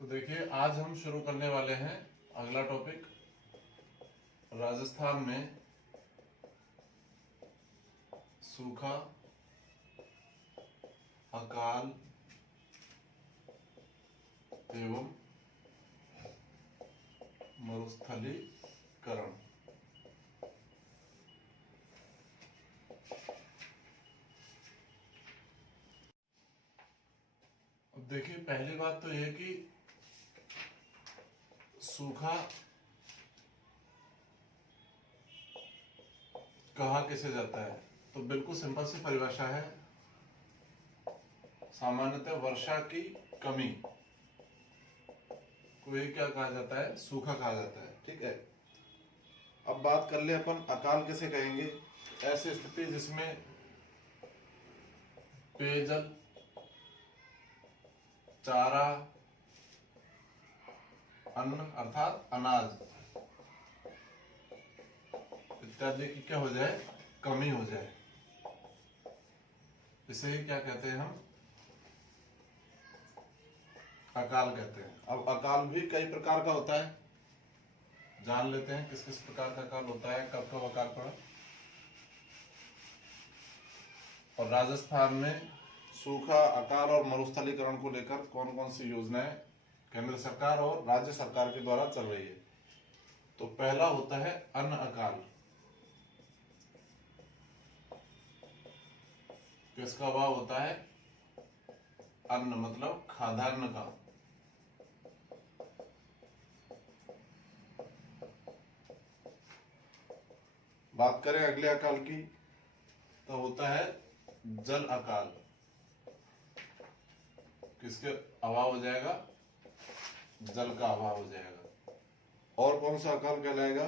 तो देखिए, आज हम शुरू करने वाले हैं अगला टॉपिक। राजस्थान में सूखा, अकाल एवं मरुस्थलीकरण। अब देखिए, पहली बात तो यह कि सूखा कहा किसे जाता है, तो बिल्कुल सिंपल सी परिभाषा है। सामान्यतः वर्षा की कमी को ये क्या कहा जाता है, सूखा कहा जाता है। ठीक है, अब बात कर ले अपन अकाल किसे कहेंगे। ऐसी स्थिति जिसमें पेयजल, चारा, अन्न अर्थात अनाज इत्यादि की क्या हो जाए, कमी हो जाए, इसे ही क्या कहते हैं, हम अकाल कहते हैं। अब अकाल भी कई प्रकार का होता है, जान लेते हैं किस किस प्रकार का अकाल होता है, कब कब अकाल पड़ा। और राजस्थान में सूखा, अकाल और मरुस्थलीकरण को लेकर कौन कौन सी योजनाएं केंद्र सरकार और राज्य सरकार के द्वारा चल रही है। तो पहला होता है अन्न अकाल। किसका अभाव होता है, अन्न मतलब खाद्यान्न का। बात करें अगले अकाल की, तो होता है जल अकाल। किसके अभाव हो जाएगा, जल का अभाव हो जाएगा। और कौन सा अकाल कहलाएगा,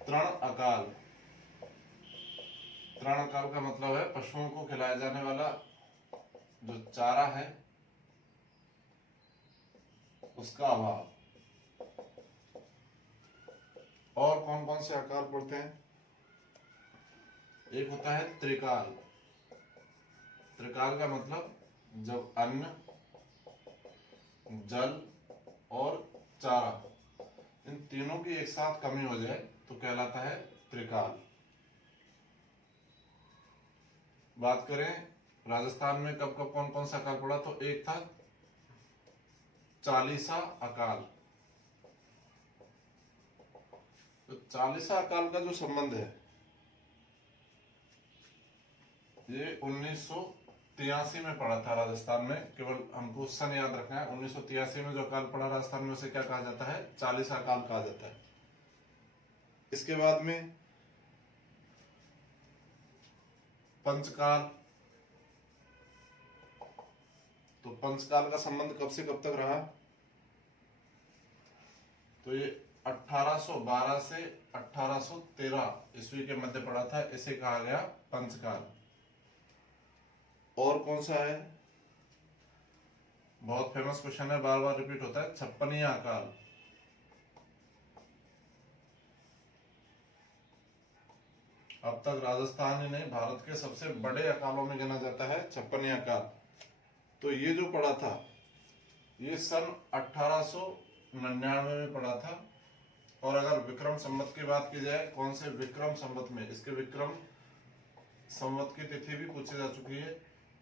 तृण अकाल। तृण अकाल का मतलब है पशुओं को खिलाया जाने वाला जो चारा है उसका अभाव। और कौन कौन से अकाल पड़ते हैं, एक होता है त्रिकाल। त्रिकाल का मतलब जब अन्न, जल और चारा इन तीनों की एक साथ कमी हो जाए तो कहलाता है त्रिकाल। बात करें राजस्थान में कब कब कौन कौन सा अकाल पड़ा, तो एक था चालीसा अकाल। तो चालीसा अकाल का जो संबंध है ये 1983 में पड़ा था राजस्थान में। केवल हमको सन याद रखना है, 1983 में जो अकाल पड़ा राजस्थान में उसे क्या कहा जाता है, चालीसा अकाल कहा जाता है। इसके बाद में पंचकाल। तो पंचकाल का संबंध कब से कब तक रहा, तो ये 1812 से 1813 ईस्वी के मध्य पड़ा था, इसे कहा गया पंचकाल। और कौन सा है, बहुत फेमस क्वेश्चन है, बार बार रिपीट होता है, छप्पनिया अकाल। अब तक राजस्थान ही नहीं भारत के सबसे बड़े अकालों में गिना जाता है छप्पनिया अकाल। तो ये जो पड़ा था ये सन 1899 में पड़ा था। और अगर विक्रम संवत की बात की जाए, कौन से विक्रम संवत में, इसके विक्रम संवत की तिथि भी पूछी जा चुकी है,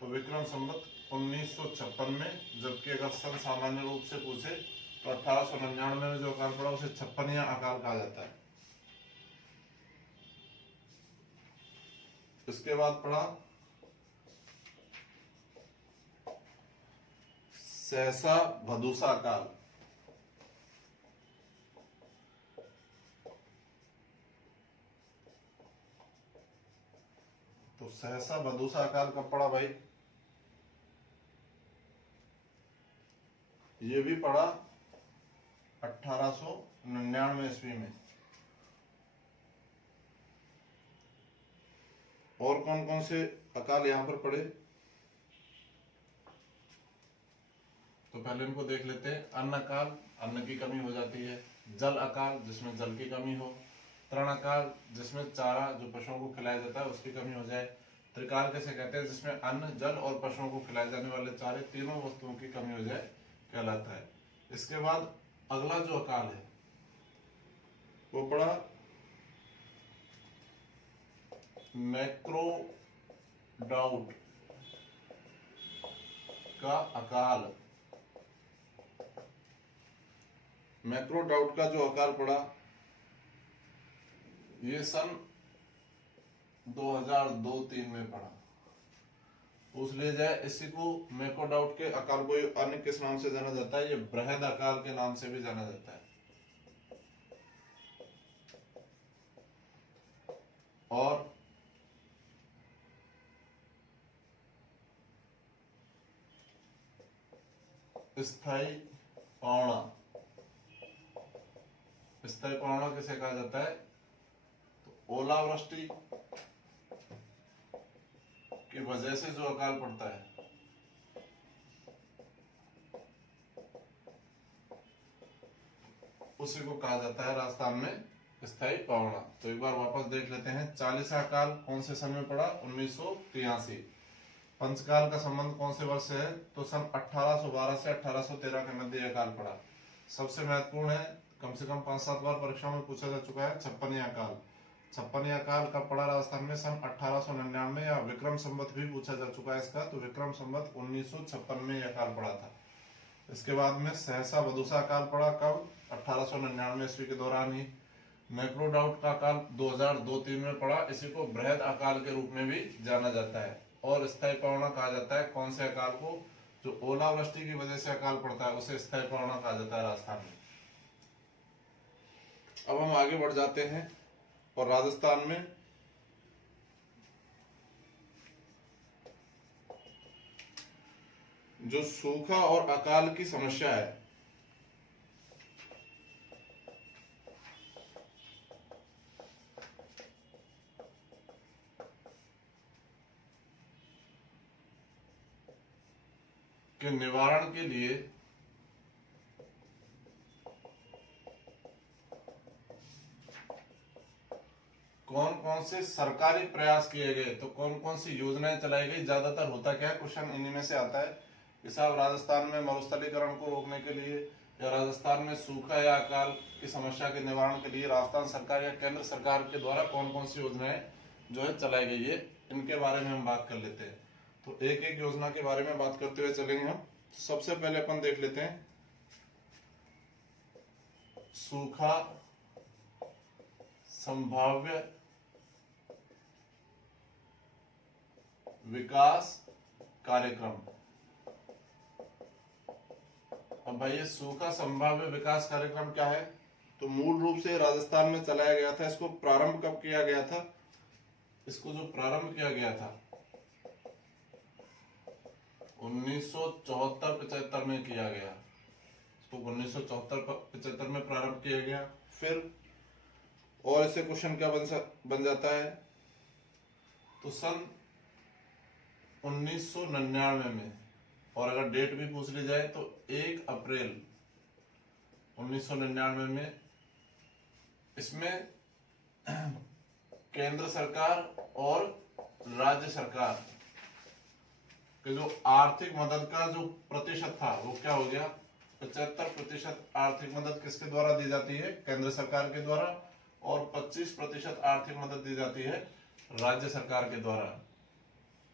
तो विक्रम संवत 1956 में। जबकि अगर सन सामान्य रूप से पूछे तो 1899 में जो अकाल पड़ा उसे छप्पनिया अकाल कहा जाता है। इसके बाद पड़ा सहसा भदूसा अकाल। तो सहसा भदूसा अकाल कब पड़ा भाई, ये भी पड़ा 1899 ईस्वी में। और कौन कौन से अकाल यहां पर पड़े, तो पहले इनको देख लेते हैं। अन्न अकाल, अन्न की कमी हो जाती है। जल अकाल, जिसमें जल की कमी हो। तृण अकाल, जिसमें चारा जो पशुओं को खिलाया जाता है उसकी कमी हो जाए। त्रिकाल कैसे कहते हैं, जिसमें अन्न, जल और पशुओं को खिलाए जाने वाले चारे तीनों वस्तुओं की कमी हो जाए, कहलाता है। इसके बाद अगला जो अकाल है वो पड़ा मैक्रोडाउट का अकाल। मैक्रोडाउट का जो अकाल पड़ा ये सन 2002-03 में पड़ा। पूछ लिया जाए इसी को मैक्रोडाउट के अकाल को अन्य किस नाम से जाना जाता है? ये बृहद अकाल के नाम से भी जाना जाता है। और स्थायी पौना, स्थायी पौना किसे कहा जाता है? तो ओलावृष्टि की वजह से जो अकाल पड़ता है उसी को कहा जाता है राजस्थान में स्थायी पौना। तो एक बार वापस देख लेते हैं। 40वां अकाल कौन से सन में पड़ा? 1983। पंचकाल का संबंध कौन से वर्ष से है? तो सन 1812 से 1813 के मध्य यह काल पड़ा। सबसे महत्वपूर्ण है, कम से कम 5-7 बार परीक्षा में पूछा जा चुका है, 56वां काल। 56वां काल कब पड़ा राजस्थान में? सन 1899 या विक्रम संवत भी पूछा जा चुका है इसका। तो विक्रम संवत 1956 में यह काल पड़ा था। इसके बाद में सहसा बदुसा काल पड़ा कब? 1899 ईस्वी के दौरान ही। मैक्रोडाउट का काल 2002-03 में पड़ा। इसी को बृहद अकाल के रूप में भी जाना जाता है। और स्थायी पौना कहा जाता है कौन से अकाल को? जो ओलावृष्टि की वजह से अकाल पड़ता है उसे स्थायी पौना कहा जाता है राजस्थान में। अब हम आगे बढ़ जाते हैं और राजस्थान में जो सूखा और अकाल की समस्या है के निवारण के लिए कौन कौन से सरकारी प्रयास किए गए, तो कौन कौन सी योजनाएं चलाई गई? ज्यादातर होता क्या है, क्वेश्चन इन्हीं में से आता है कि साहब राजस्थान में मरुस्थलीकरण को रोकने के लिए या राजस्थान में सूखा या अकाल की समस्या के निवारण के लिए राजस्थान सरकार या केंद्र सरकार के द्वारा कौन कौन सी योजनाएं जो है चलाई गई है, इनके बारे में हम बात कर लेते हैं। तो एक एक योजना के बारे में बात करते हुए चलेंगे हम। सबसे पहले अपन देख लेते हैं सूखा संभाव्य विकास कार्यक्रम। अब भाई ये सूखा संभाव्य विकास कार्यक्रम क्या है? तो मूल रूप से राजस्थान में चलाया गया था। इसको प्रारंभ कब किया गया था? इसको जो प्रारंभ किया गया था 1974-75 में किया गया। इसको 1974-75 में प्रारंभ किया गया। फिर और इससे क्वेश्चन क्या बन जाता है? तो सन 1999 में, और अगर डेट भी पूछ ली जाए तो 1 अप्रैल 1999 में इसमें केंद्र सरकार और राज्य सरकार के जो आर्थिक मदद का जो प्रतिशत था वो क्या हो गया? 75% आर्थिक मदद किसके द्वारा दी जाती है? केंद्र सरकार के द्वारा। और 25% आर्थिक मदद दी जाती है राज्य सरकार के द्वारा।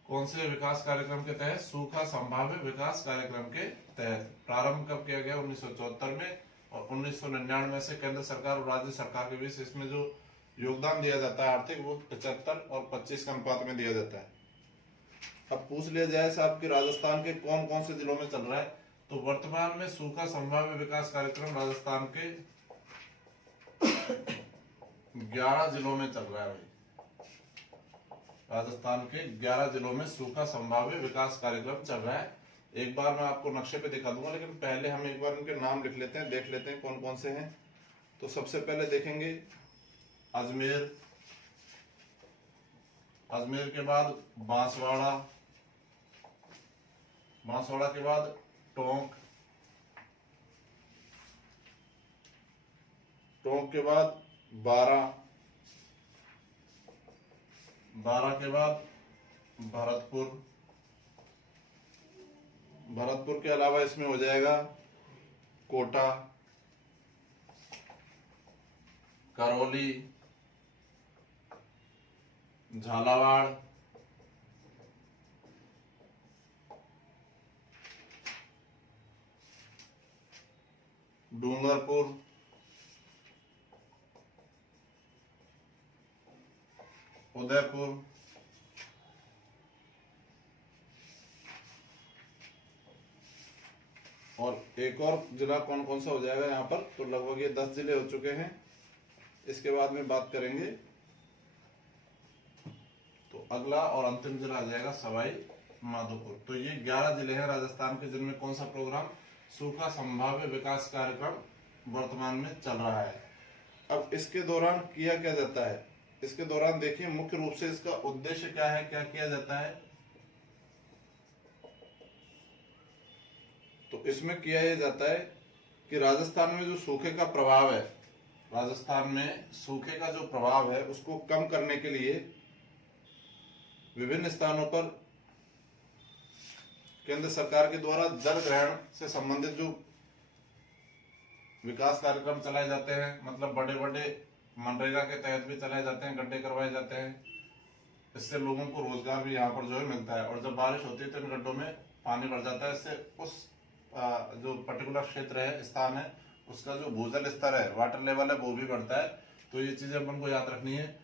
कौन से विकास कार्यक्रम के तहत? सूखा संभाव्य विकास कार्यक्रम के तहत। प्रारंभ कब किया गया? 1974 में। और 1999 से केंद्र सरकार और राज्य सरकार के बीच इसमें जो योगदान दिया जाता है आर्थिक, वो 75 और 25 के अनुपात में दिया जाता है। अब पूछ लिया जाए साहब कि राजस्थान के कौन कौन से जिलों में चल रहा है? तो वर्तमान में सूखा संभाव्य विकास कार्यक्रम राजस्थान के 11 जिलों में चल रहा है। राजस्थान के 11 जिलों में सूखा संभाव्य विकास कार्यक्रम चल रहा है। एक बार मैं आपको नक्शे पे दिखा दूंगा, लेकिन पहले हम एक बार उनके नाम लिख लेते हैं, देख लेते हैं कौन कौन से हैं। तो सबसे पहले देखेंगे अजमेर, अजमेर के बाद बांसवाड़ा, बांसवाड़ा के बाद टोंक, टोंक के बाद बारां, बारां के बाद भरतपुर, भरतपुर के अलावा इसमें हो जाएगा कोटा, करौली, झालावाड़, डूंगरपुर, उदयपुर, और एक और जिला कौन कौन सा हो जाएगा यहाँ पर, तो लगभग ये 10 जिले हो चुके हैं। इसके बाद में बात करेंगे तो अगला और अंतिम जिला आ जाएगा सवाई माधोपुर। तो ये 11 जिले हैं राजस्थान के जिनमें कौन सा प्रोग्राम सूखा संभाव्य विकास कार्यक्रम वर्तमान में चल रहा है। अब इसके दौरान किया क्या जाता है, इसके दौरान देखिए मुख्य रूप से इसका उद्देश्य क्या है, क्या किया जाता है। तो इसमें किया यह जाता है कि राजस्थान में जो सूखे का प्रभाव है, राजस्थान में सूखे का जो प्रभाव है उसको कम करने के लिए विभिन्न स्थानों पर केंद्र सरकार के द्वारा जल ग्रहण से संबंधित जो विकास कार्यक्रम चलाए जाते हैं, मतलब बड़े बड़े मनरेगा के तहत भी चलाए जाते हैं, गड्ढे करवाए जाते हैं। इससे लोगों को रोजगार भी यहाँ पर जो है मिलता है। और जब बारिश होती है तो इन गड्ढों में पानी भर जाता है। इससे उस जो पर्टिकुलर क्षेत्र है, स्थान है, उसका जो भूजल स्तर है, वाटर लेवल है, वो भी बढ़ता है। तो ये चीजें अपन को याद रखनी है।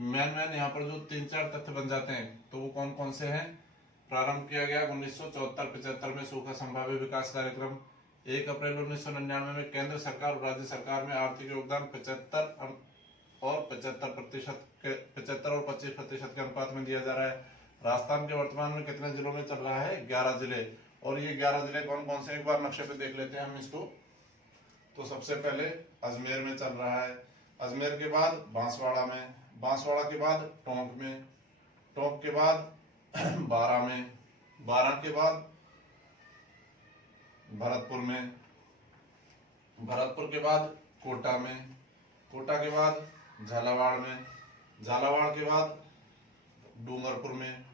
मैन यहाँ पर जो 3-4 तथ्य बन जाते हैं तो वो कौन कौन से हैं। प्रारंभ किया गया 1974-75 में सूखा संभाव्य विकास कार्यक्रम। 1 अप्रैल 1999 में केंद्र सरकार और राज्य सरकार में आर्थिक योगदान 75 और 25% के अनुपात में दिया जा रहा है। राजस्थान के वर्तमान में कितने जिलों में चल रहा है, 11 जिले। और ये 11 जिले कौन कौन से, एक बार नक्शे पे देख लेते हैं हम इसको। तो सबसे पहले अजमेर में चल रहा है, अजमेर के बाद बांसवाड़ा में, बांसवाड़ा के बाद टोंक में, टोंक के बाद बारां में, बारां के बाद भरतपुर में, भरतपुर के बाद कोटा में, कोटा के बाद झालावाड़ में, झालावाड़ के बाद डूंगरपुर में,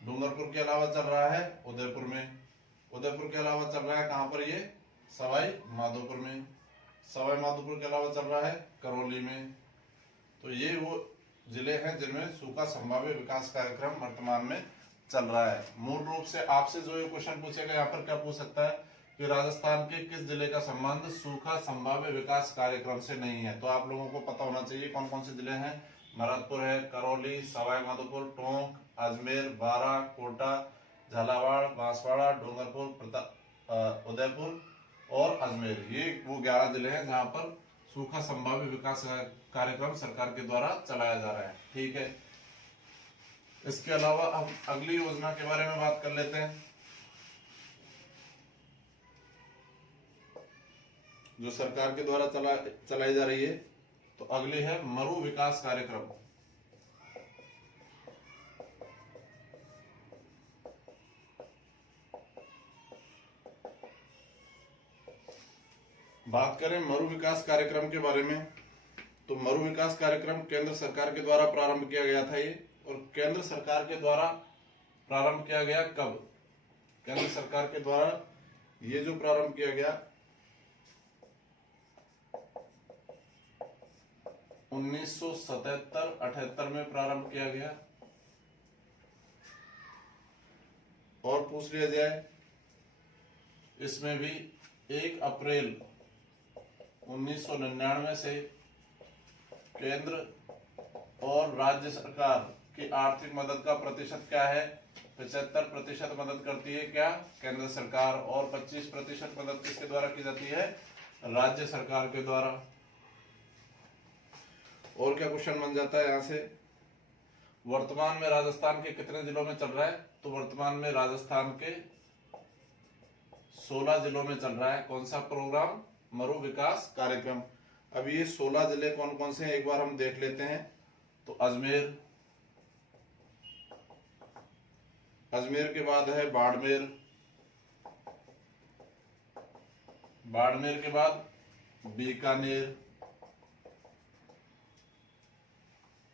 डूंगरपुर के अलावा चल रहा है उदयपुर में, उदयपुर के अलावा चल रहा है कहां पर, ये सवाई माधोपुर में, सवाई माधोपुर के अलावा चल रहा है करौली में। तो ये वो जिले हैं जिनमें सूखा संभाव्य विकास कार्यक्रम वर्तमान में चल रहा है। मूल रूप से आपसे जो ये क्वेश्चन पूछेगा यहाँ पर क्या पूछ सकता है कि राजस्थान के किस जिले का संबंध सूखा संभाव्य विकास कार्यक्रम से नहीं है। तो आप लोगों को पता होना चाहिए कौन कौन से जिले हैं। भरतपुर है, करौली, सवाई माधोपुर, टोंक, अजमेर, बारां, कोटा, झालावाड़, बांसवाड़ा, डूंगरपुर, उदयपुर और अजमेर। ये वो 11 जिले हैं जहां पर सूखा संभाव्य विकास कार्यक्रम सरकार के द्वारा चलाया जा रहा है। ठीक है, इसके अलावा हम अगली योजना के बारे में बात कर लेते हैं जो सरकार के द्वारा चलाई जा रही है। तो अगली है मरु विकास कार्यक्रम। बात करें मरु विकास कार्यक्रम के बारे में, तो मरु विकास कार्यक्रम केंद्र सरकार के द्वारा प्रारंभ किया गया था ये। और केंद्र सरकार के द्वारा प्रारंभ किया गया कब, केंद्र सरकार के द्वारा ये जो प्रारंभ किया गया 1977-78 में प्रारंभ किया गया। और पूछ लिया जाए इसमें भी 1 अप्रैल 1999 से केंद्र और राज्य सरकार की आर्थिक मदद का प्रतिशत क्या है, 75% मदद करती है क्या, केंद्र सरकार, और 25% मदद किसके द्वारा की जाती है, राज्य सरकार के द्वारा। और क्या क्वेश्चन बन जाता है यहां से, वर्तमान में राजस्थान के कितने जिलों में चल रहा है, तो वर्तमान में राजस्थान के 16 जिलों में चल रहा है कौन सा प्रोग्राम, मरु विकास कार्यक्रम। अब ये 16 जिले कौन कौन से हैं एक बार हम देख लेते हैं। तो अजमेर, अजमेर के बाद है बाड़मेर, बाड़मेर के बाद बीकानेर,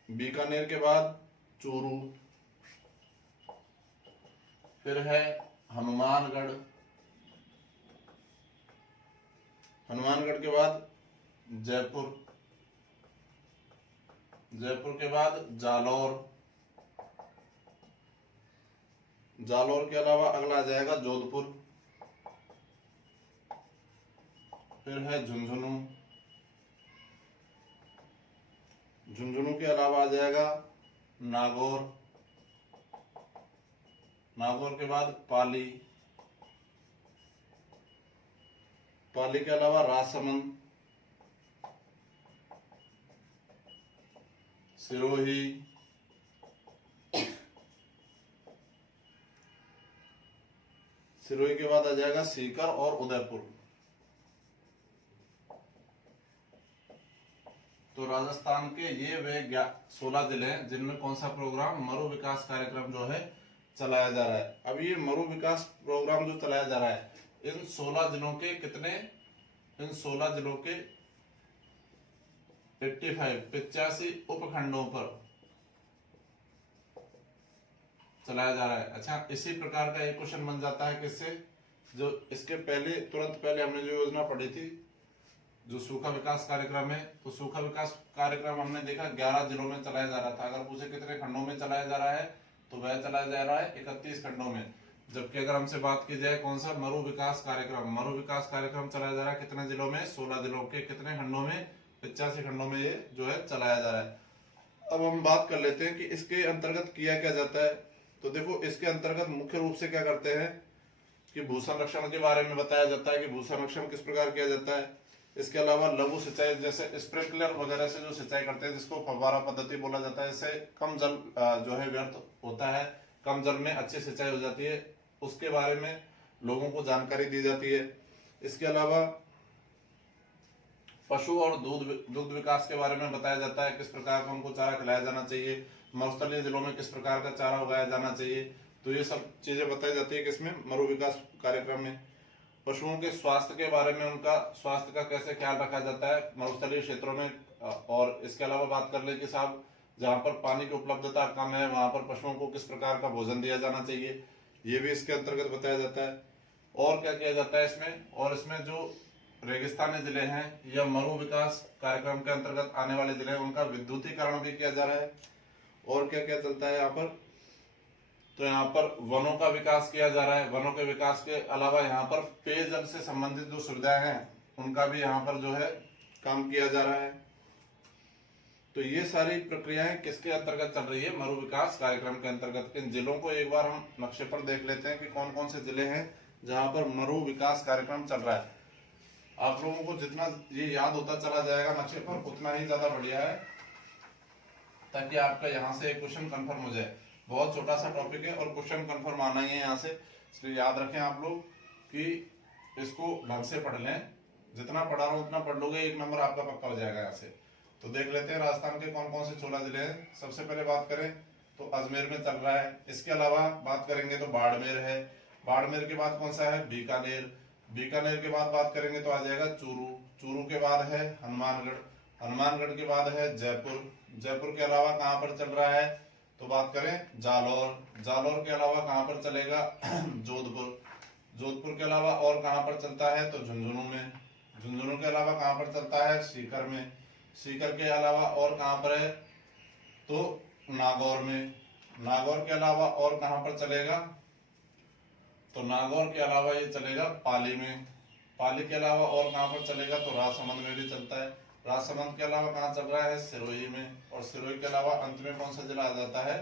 बीकानेर के बाद चूरू, फिर है हनुमानगढ़, हनुमानगढ़ के बाद जयपुर, जयपुर के बाद जालौर, जालौर के अलावा अगला आ जाएगा जोधपुर, फिर है झुंझुनू, झुंझुनू के अलावा आ जाएगा नागौर, नागौर के बाद पाली, पाली के अलावा राजसमंद, सिरोही, सिरोही के बाद आ जाएगा सीकर और उदयपुर। तो राजस्थान के ये वे 16 जिले हैं जिनमें कौन सा प्रोग्राम मरु विकास कार्यक्रम जो है चलाया जा रहा है। अब ये मरु विकास प्रोग्राम जो चलाया जा रहा है, इन 16 जिलों के कितने, इन 16 जिलों के 85 उपखंडों पर चलाया जा रहा है। अच्छा, इसी प्रकार का एक क्वेश्चन बन जाता है किससे, जो इसके पहले तुरंत पहले हमने जो योजना पढ़ी थी, जो सूखा विकास कार्यक्रम है, तो सूखा विकास कार्यक्रम हमने देखा 11 जिलों में चलाया जा रहा था। अगर पूछे कितने खंडों में चलाया जा रहा है, तो वह चलाया जा रहा है 31 खंडों में। जबकि अगर हमसे बात की जाए कौन सा मरु विकास कार्यक्रम, मरु विकास कार्यक्रम चलाया जा रहा है कितने जिलों में, 16 जिलों के कितने खंडों में, 85 खंडों में ये जो है चलाया जा रहा है। अब हम बात कर लेते हैं कि इसके अंतर्गत किया क्या जाता है। तो देखो, इसके अंतर्गत मुख्य रूप से क्या करते हैं कि भू संरक्षण के बारे में बताया जाता है कि भू संरक्षण किस प्रकार किया जाता है। इसके अलावा लघु सिंचाई, जैसे स्प्रिंकलर वगैरह से जो सिंचाई करते हैं, जिसको फव्वारा पद्धति बोला जाता है, इससे कम जल जो है व्यर्थ होता है, कम जल में अच्छी सिंचाई हो जाती है, उसके बारे में लोगों को जानकारी दी जाती है। इसके अलावा पशु और दुग्ध विकास के बारे में बताया जाता है, किस प्रकार का उनको चारा खिलाया जाना चाहिए, मरुस्थलीय जिलों में किस प्रकार का चारा उगाया जाना चाहिए। तो ये सब चीजें बताई जाती है किसमें, मरु विकास कार्यक्रम में। पशुओं के स्वास्थ्य के बारे में, उनका स्वास्थ्य का कैसे ख्याल रखा जाता है मरुस्थलीय क्षेत्रों में। और इसके अलावा बात कर ले कि साहब, जहाँ पर पानी की उपलब्धता कम है, वहां पर पशुओं को किस प्रकार का भोजन दिया जाना चाहिए, ये भी इसके अंतर्गत बताया जाता है। और क्या किया जाता है इसमें, और इसमें जो रेगिस्तानी जिले हैं या मरु विकास कार्यक्रम के अंतर्गत आने वाले जिले हैं, उनका विद्युतीकरण भी किया जा रहा है। और क्या क्या चलता है यहाँ पर, तो यहाँ पर वनों का विकास किया जा रहा है। वनों के विकास के अलावा यहाँ पर पेयजल से संबंधित जो सुविधाएं हैं, उनका भी यहाँ पर जो है काम किया जा रहा है। तो ये सारी प्रक्रियाएं किसके अंतर्गत चल रही है, मरु विकास कार्यक्रम के अंतर्गत। इन जिलों को एक बार हम नक्शे पर देख लेते हैं कि कौन कौन से जिले हैं जहां पर मरु विकास कार्यक्रम चल रहा है। आप लोगों को जितना ये याद होता चला जाएगा नक्शे पर, उतना ही ज्यादा बढ़िया है, ताकि आपका यहाँ से एक क्वेश्चन कंफर्म हो जाए। बहुत छोटा सा टॉपिक है और क्वेश्चन कंफर्म आना ही है यहाँ से, इसलिए याद रखें आप लोग कि इसको ढंग से पढ़ लें। जितना पढ़ा रहा हूँ उतना पढ़ लोगे, 1 नंबर आपका पक्का हो जाएगा यहाँ से। तो देख लेते हैं राजस्थान के कौन कौन से 16 जिले हैं। सबसे पहले बात करें तो अजमेर में चल रहा है। इसके अलावा बात करेंगे तो बाड़मेर है। बाड़मेर के बाद कौन सा है, बीकानेर। बीकानेर के बाद बात करेंगे तो आ जाएगा चूरू। चूरू के बाद है हनुमानगढ़। हनुमानगढ़ के बाद है जयपुर। जयपुर के अलावा कहाँ पर चल रहा है, तो बात करें जालौर। जालौर के अलावा कहाँ पर चलेगा, जोधपुर। जोधपुर के अलावा और कहाँ पर चलता है, तो झुंझुनू में। झुंझुनू के अलावा कहाँ पर चलता है, सीकर में। सीकर के अलावा और कहाँ पर है, तो नागौर में। नागौर के अलावा और कहाँ पर चलेगा, तो नागौर के अलावा ये चलेगा पाली में। पाली के अलावा और कहाँ पर चलेगा, तो राजसमंद में भी चलता है। राजसमंद के अलावा कहाँ चल रहा है, सिरोही में। और सिरोही के अलावा अंत में कौन सा जिला आ जाता है,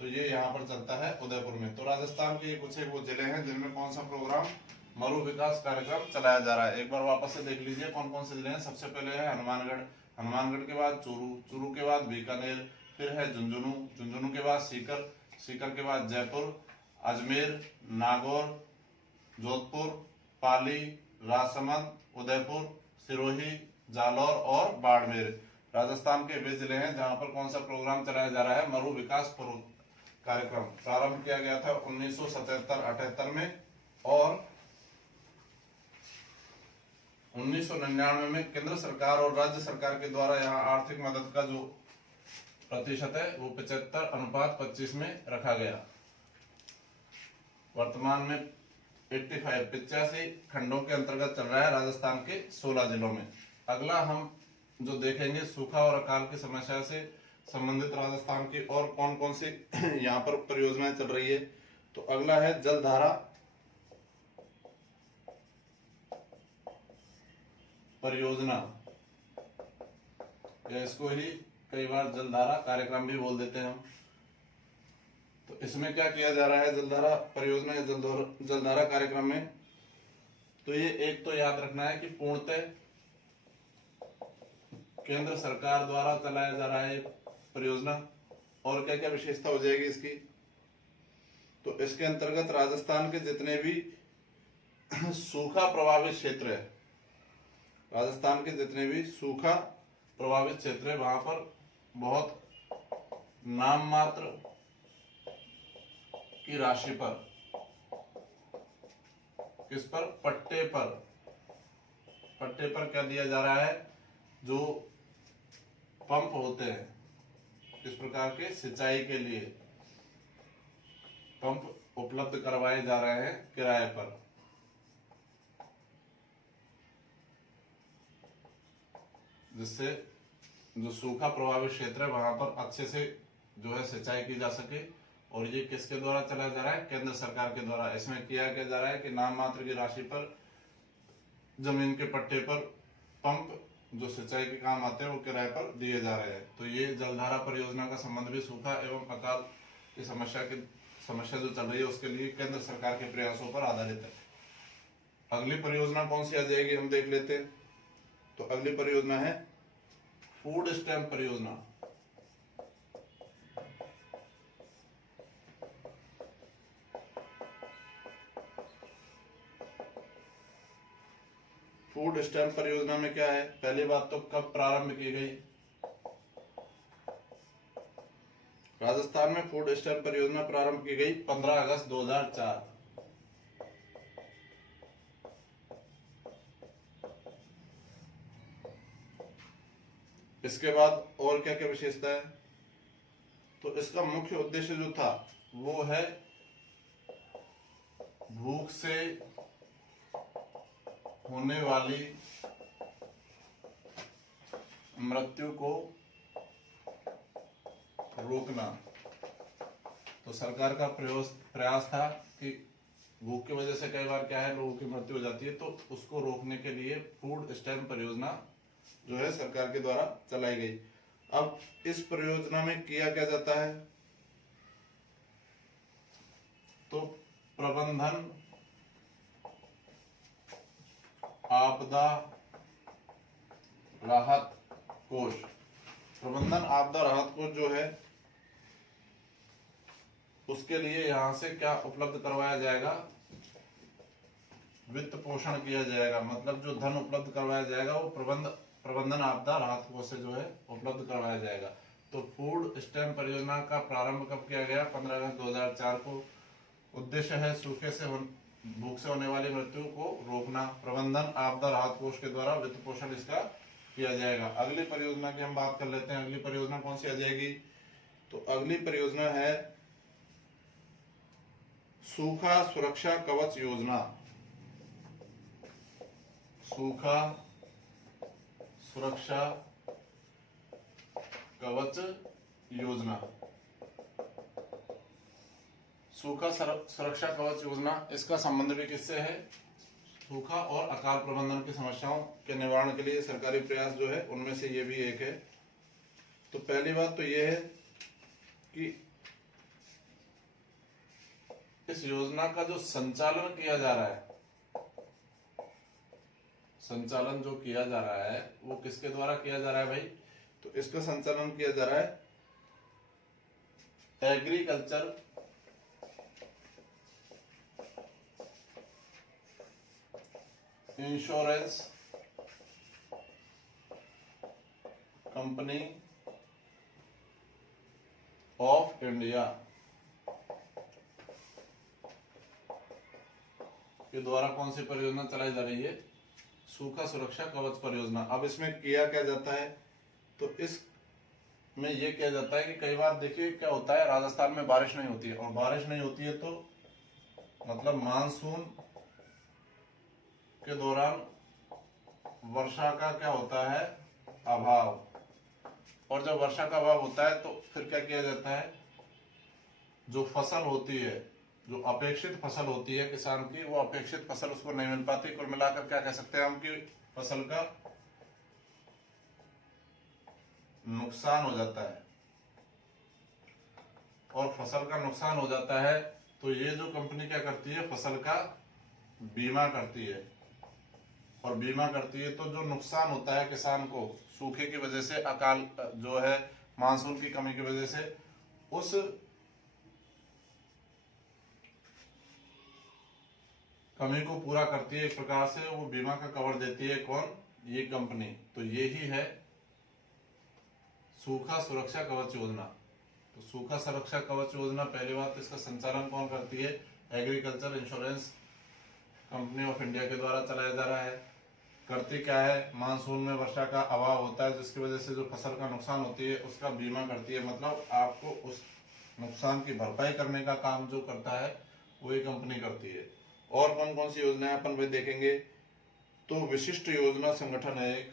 तो ये यहाँ पर चलता है उदयपुर में। तो राजस्थान के कुछ एक वो जिले हैं जिनमें कौन सा प्रोग्राम मरु विकास कार्यक्रम चलाया जा रहा है। एक बार वापस से देख लीजिए कौन कौन से जिले हैं। सबसे पहले है हनुमानगढ़। हनुमानगढ़ के बाद चूरू। चूरू के बाद बीकानेर। फिर है झुंझुनू। झुंझुनू के बाद सीकर। सीकर के बाद जयपुर, अजमेर, नागौर, जोधपुर, पाली, राजसमंद, उदयपुर, सिरोही, जालौर और बाड़मेर। राजस्थान के वे जिले हैं जहां पर कौन सा प्रोग्राम चलाया जा रहा है, मरु विकास कार्यक्रम। प्रारंभ किया गया था 1977-78 में और 1999 में केंद्र सरकार और राज्य सरकार के द्वारा यहाँ आर्थिक मदद का जो प्रतिशत है वो 75:25 में रखा गया। वर्तमान में 85 खंडों के अंतर्गत चल रहा है राजस्थान के 16 जिलों में। अगला हम जो देखेंगे सूखा और अकाल की समस्या से संबंधित राजस्थान की और कौन कौन सी यहाँ पर परियोजनाएं चल रही है। तो अगला है जलधारा परियोजना, या इसको ही कई बार जलधारा कार्यक्रम भी बोल देते हैं हम। तो इसमें क्या किया जा रहा है जलधारा परियोजना या जलधारा कार्यक्रम में, तो ये एक तो याद रखना है कि पूर्णतः केंद्र सरकार द्वारा चलाया जा रहा है परियोजना। और क्या क्या विशेषता हो जाएगी इसकी, तो इसके अंतर्गत राजस्थान के जितने भी सूखा प्रभावित क्षेत्र है, राजस्थान के जितने भी सूखा प्रभावित क्षेत्र है वहां पर बहुत नाम मात्र की राशि पर, किस पर, पट्टे पर क्या दिया जा रहा है, जो पंप होते हैं इस प्रकार के सिंचाई के लिए पंप उपलब्ध करवाए जा रहे हैं किराए पर। जिससे जो सूखा प्रभावित क्षेत्र है वहां पर अच्छे से जो है सिंचाई की जा सके। और ये किसके द्वारा चलाया जा रहा है, केंद्र सरकार के द्वारा। इसमें किया क्या जा रहा है कि नाम मात्र की राशि पर जमीन के पट्टे पर पंप जो सिंचाई के काम आते हैं वो किराए पर दिए जा रहे हैं। तो ये जलधारा परियोजना का संबंध भी सूखा एवं अकाल की समस्या जो चल रही है उसके लिए केंद्र सरकार के प्रयासों पर आधारित है। अगली परियोजना कौन सी आ जाएगी हम देख लेते हैं। तो अगली परियोजना है फूड स्टैम्प परियोजना। फूड स्टैम्प परियोजना में क्या है, पहली बात तो कब प्रारंभ की गई। राजस्थान में फूड स्टैम्प परियोजना प्रारंभ की गई 15 अगस्त 2004। इसके बाद और क्या क्या विशेषता है, तो इसका मुख्य उद्देश्य जो था वो है भूख से होने वाली मृत्यु को रोकना। तो सरकार का प्रयास था कि भूख की वजह से कई बार क्या है लोगों की मृत्यु हो जाती है, तो उसको रोकने के लिए फूड स्टैम्प परियोजना जो है सरकार के द्वारा चलाई गई। अब इस परियोजना में किया क्या जाता है, तो प्रबंधन आपदा राहत कोष, प्रबंधन आपदा राहत कोष जो है उसके लिए यहां से क्या उपलब्ध करवाया जाएगा, वित्त पोषण किया जाएगा। मतलब जो धन उपलब्ध करवाया जाएगा वो प्रबंधन आपदा राहत कोष से जो है उपलब्ध करवाया जाएगा। तो फूड स्टैम्प परियोजना का प्रारंभ कब किया गया, 15 अगस्त 2004 को। उद्देश्य है सूखे से भूख से होने वाली मृत्यु को रोकना। प्रबंधन आपदा राहत कोष के द्वारा वित्त पोषण इसका किया जाएगा। अगली परियोजना की हम बात कर लेते हैं। अगली परियोजना कौन सी आ जाएगी, तो अगली परियोजना है सूखा सुरक्षा कवच योजना। सूखा सुरक्षा कवच योजना। सूखा सुरक्षा कवच योजना, इसका संबंध भी किससे है, सूखा और अकाल प्रबंधन की समस्याओं के निवारण के लिए सरकारी प्रयास जो है उनमें से ये भी एक है। तो पहली बात तो ये है कि इस योजना का जो संचालन किया जा रहा है, संचालन जो किया जा रहा है वो किसके द्वारा किया जा रहा है भाई, तो इसका संचालन किया जा रहा है agriculture insurance company of India के द्वारा कौन सी परियोजना चलाई जा रही है, सूखा सुरक्षा कवच परियोजना। अब इसमें किया क्या जाता है, तो इसमें यह किया जाता है कि कई बार देखिए क्या होता है, राजस्थान में बारिश नहीं होती है, और बारिश नहीं होती है तो मतलब मानसून के दौरान वर्षा का क्या होता है, अभाव। और जब वर्षा का अभाव होता है तो फिर क्या किया जाता है, जो फसल होती है, जो अपेक्षित फसल होती है किसान की, वो अपेक्षित फसल उसको नहीं मिल पाती। कुल मिलाकर क्या कह सकते हैं हम कि फसल का नुकसान हो जाता है। और फसल का नुकसान हो जाता है तो ये जो कंपनी क्या करती है, फसल का बीमा करती है। और बीमा करती है तो जो नुकसान होता है किसान को सूखे की वजह से, अकाल जो है मानसून की कमी की वजह से, उस कमी को पूरा करती है। एक प्रकार से वो बीमा का कवर देती है। कौन, ये कंपनी। तो ये ही है सूखा सुरक्षा कवच योजना। तो सूखा सुरक्षा कवच योजना, पहली बात इसका संचालन कौन करती है, agriculture insurance company of India के द्वारा चलाया जा रहा है। करती क्या है, मानसून में वर्षा का अभाव होता है जिसकी वजह से जो फसल का नुकसान होती है उसका बीमा करती है। मतलब आपको उस नुकसान की भरपाई करने का काम जो करता है वो ये कंपनी करती है। और कौन कौन सी योजनाएं अपन भाई देखेंगे, तो विशिष्ट योजना संगठन है एक,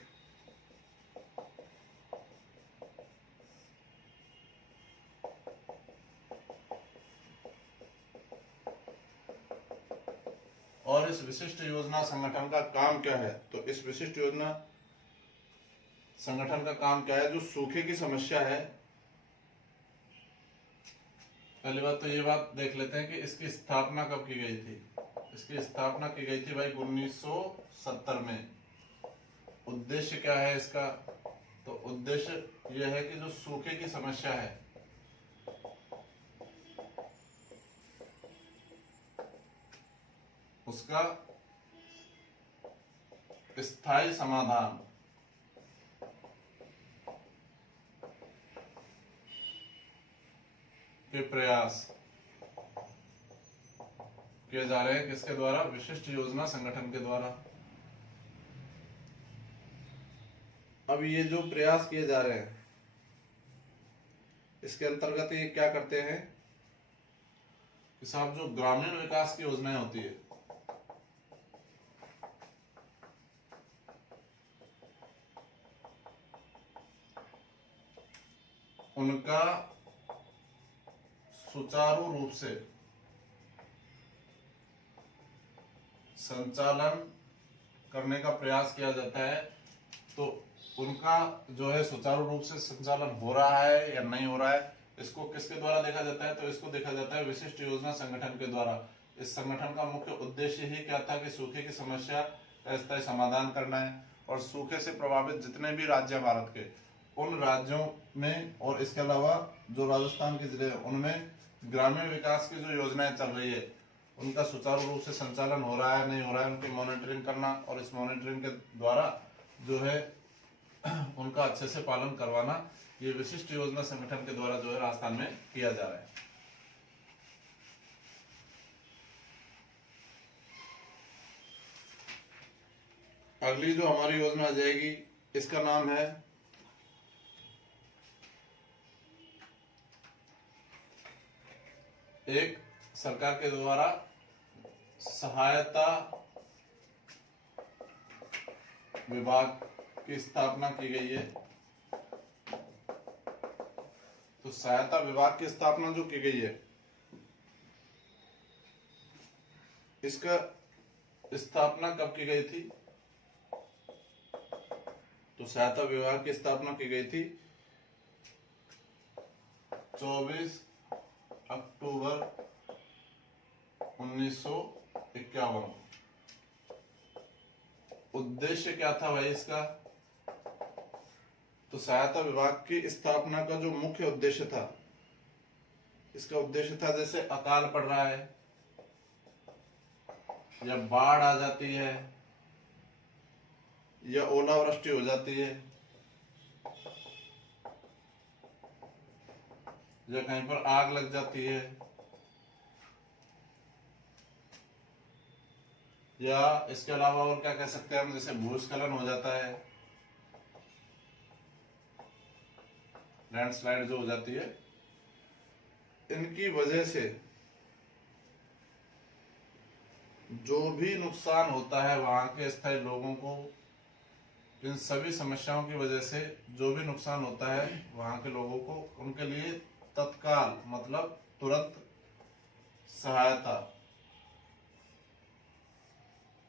और इस विशिष्ट योजना संगठन का काम क्या है, तो इस विशिष्ट योजना संगठन का काम क्या है, जो सूखे की समस्या है। पहली बात तो ये बात देख लेते हैं कि इसकी स्थापना कब की गई थी। इसकी स्थापना की गई थी भाई 1970 में। उद्देश्य क्या है इसका, तो उद्देश्य यह है कि जो सूखे की समस्या है उसका स्थायी समाधान के प्रयास किए जा रहे हैं। किसके द्वारा, विशिष्ट योजना संगठन के द्वारा। अब ये जो प्रयास किए जा रहे हैं इसके अंतर्गत ये क्या करते हैं कि साहब जो ग्रामीण विकास की योजनाएं होती है उनका सुचारू रूप से संचालन करने का प्रयास किया जाता है। तो उनका जो है सुचारू रूप से संचालन हो रहा है या नहीं हो रहा है, इसको किसके द्वारा देखा जाता है, तो इसको देखा जाता है विशिष्ट योजना संगठन के द्वारा। इस संगठन का मुख्य उद्देश्य ही क्या था कि सूखे की समस्या का स्थायी समाधान करना है। और सूखे से प्रभावित जितने भी राज्य हैं भारत के, उन राज्यों में और इसके अलावा जो राजस्थान के जिले हैं उनमें ग्रामीण विकास की जो योजनाएं चल रही है उनका सुचारू रूप से संचालन हो रहा है नहीं हो रहा है, उनकी मॉनिटरिंग करना और इस मॉनिटरिंग के द्वारा जो है उनका अच्छे से पालन करवाना, ये विशिष्ट योजना संगठन के द्वारा जो है राजस्थान में किया जा रहा है। अगली जो हमारी योजना आ जाएगी इसका नाम है एक सरकार के द्वारा सहायता विभाग की स्थापना की गई है। तो सहायता विभाग की स्थापना जो की गई है इसका स्थापना कब की गई थी, तो सहायता विभाग की स्थापना की गई थी 24 अक्टूबर 1951। उद्देश्य क्या था भाई इसका, तो सहायता विभाग की स्थापना का जो मुख्य उद्देश्य था, इसका उद्देश्य था जैसे अकाल पड़ रहा है या बाढ़ आ जाती है या ओलावृष्टि हो जाती है या कहीं पर आग लग जाती है या इसके अलावा और क्या कह सकते हैं हम, जैसे भूस्खलन हो जाता है, लैंडस्लाइड जो हो जाती है, इनकी वजह से जो भी नुकसान होता है वहां के स्थायी लोगों को, इन सभी समस्याओं की वजह से जो भी नुकसान होता है वहां के लोगों को, उनके लिए तत्काल मतलब तुरंत सहायता,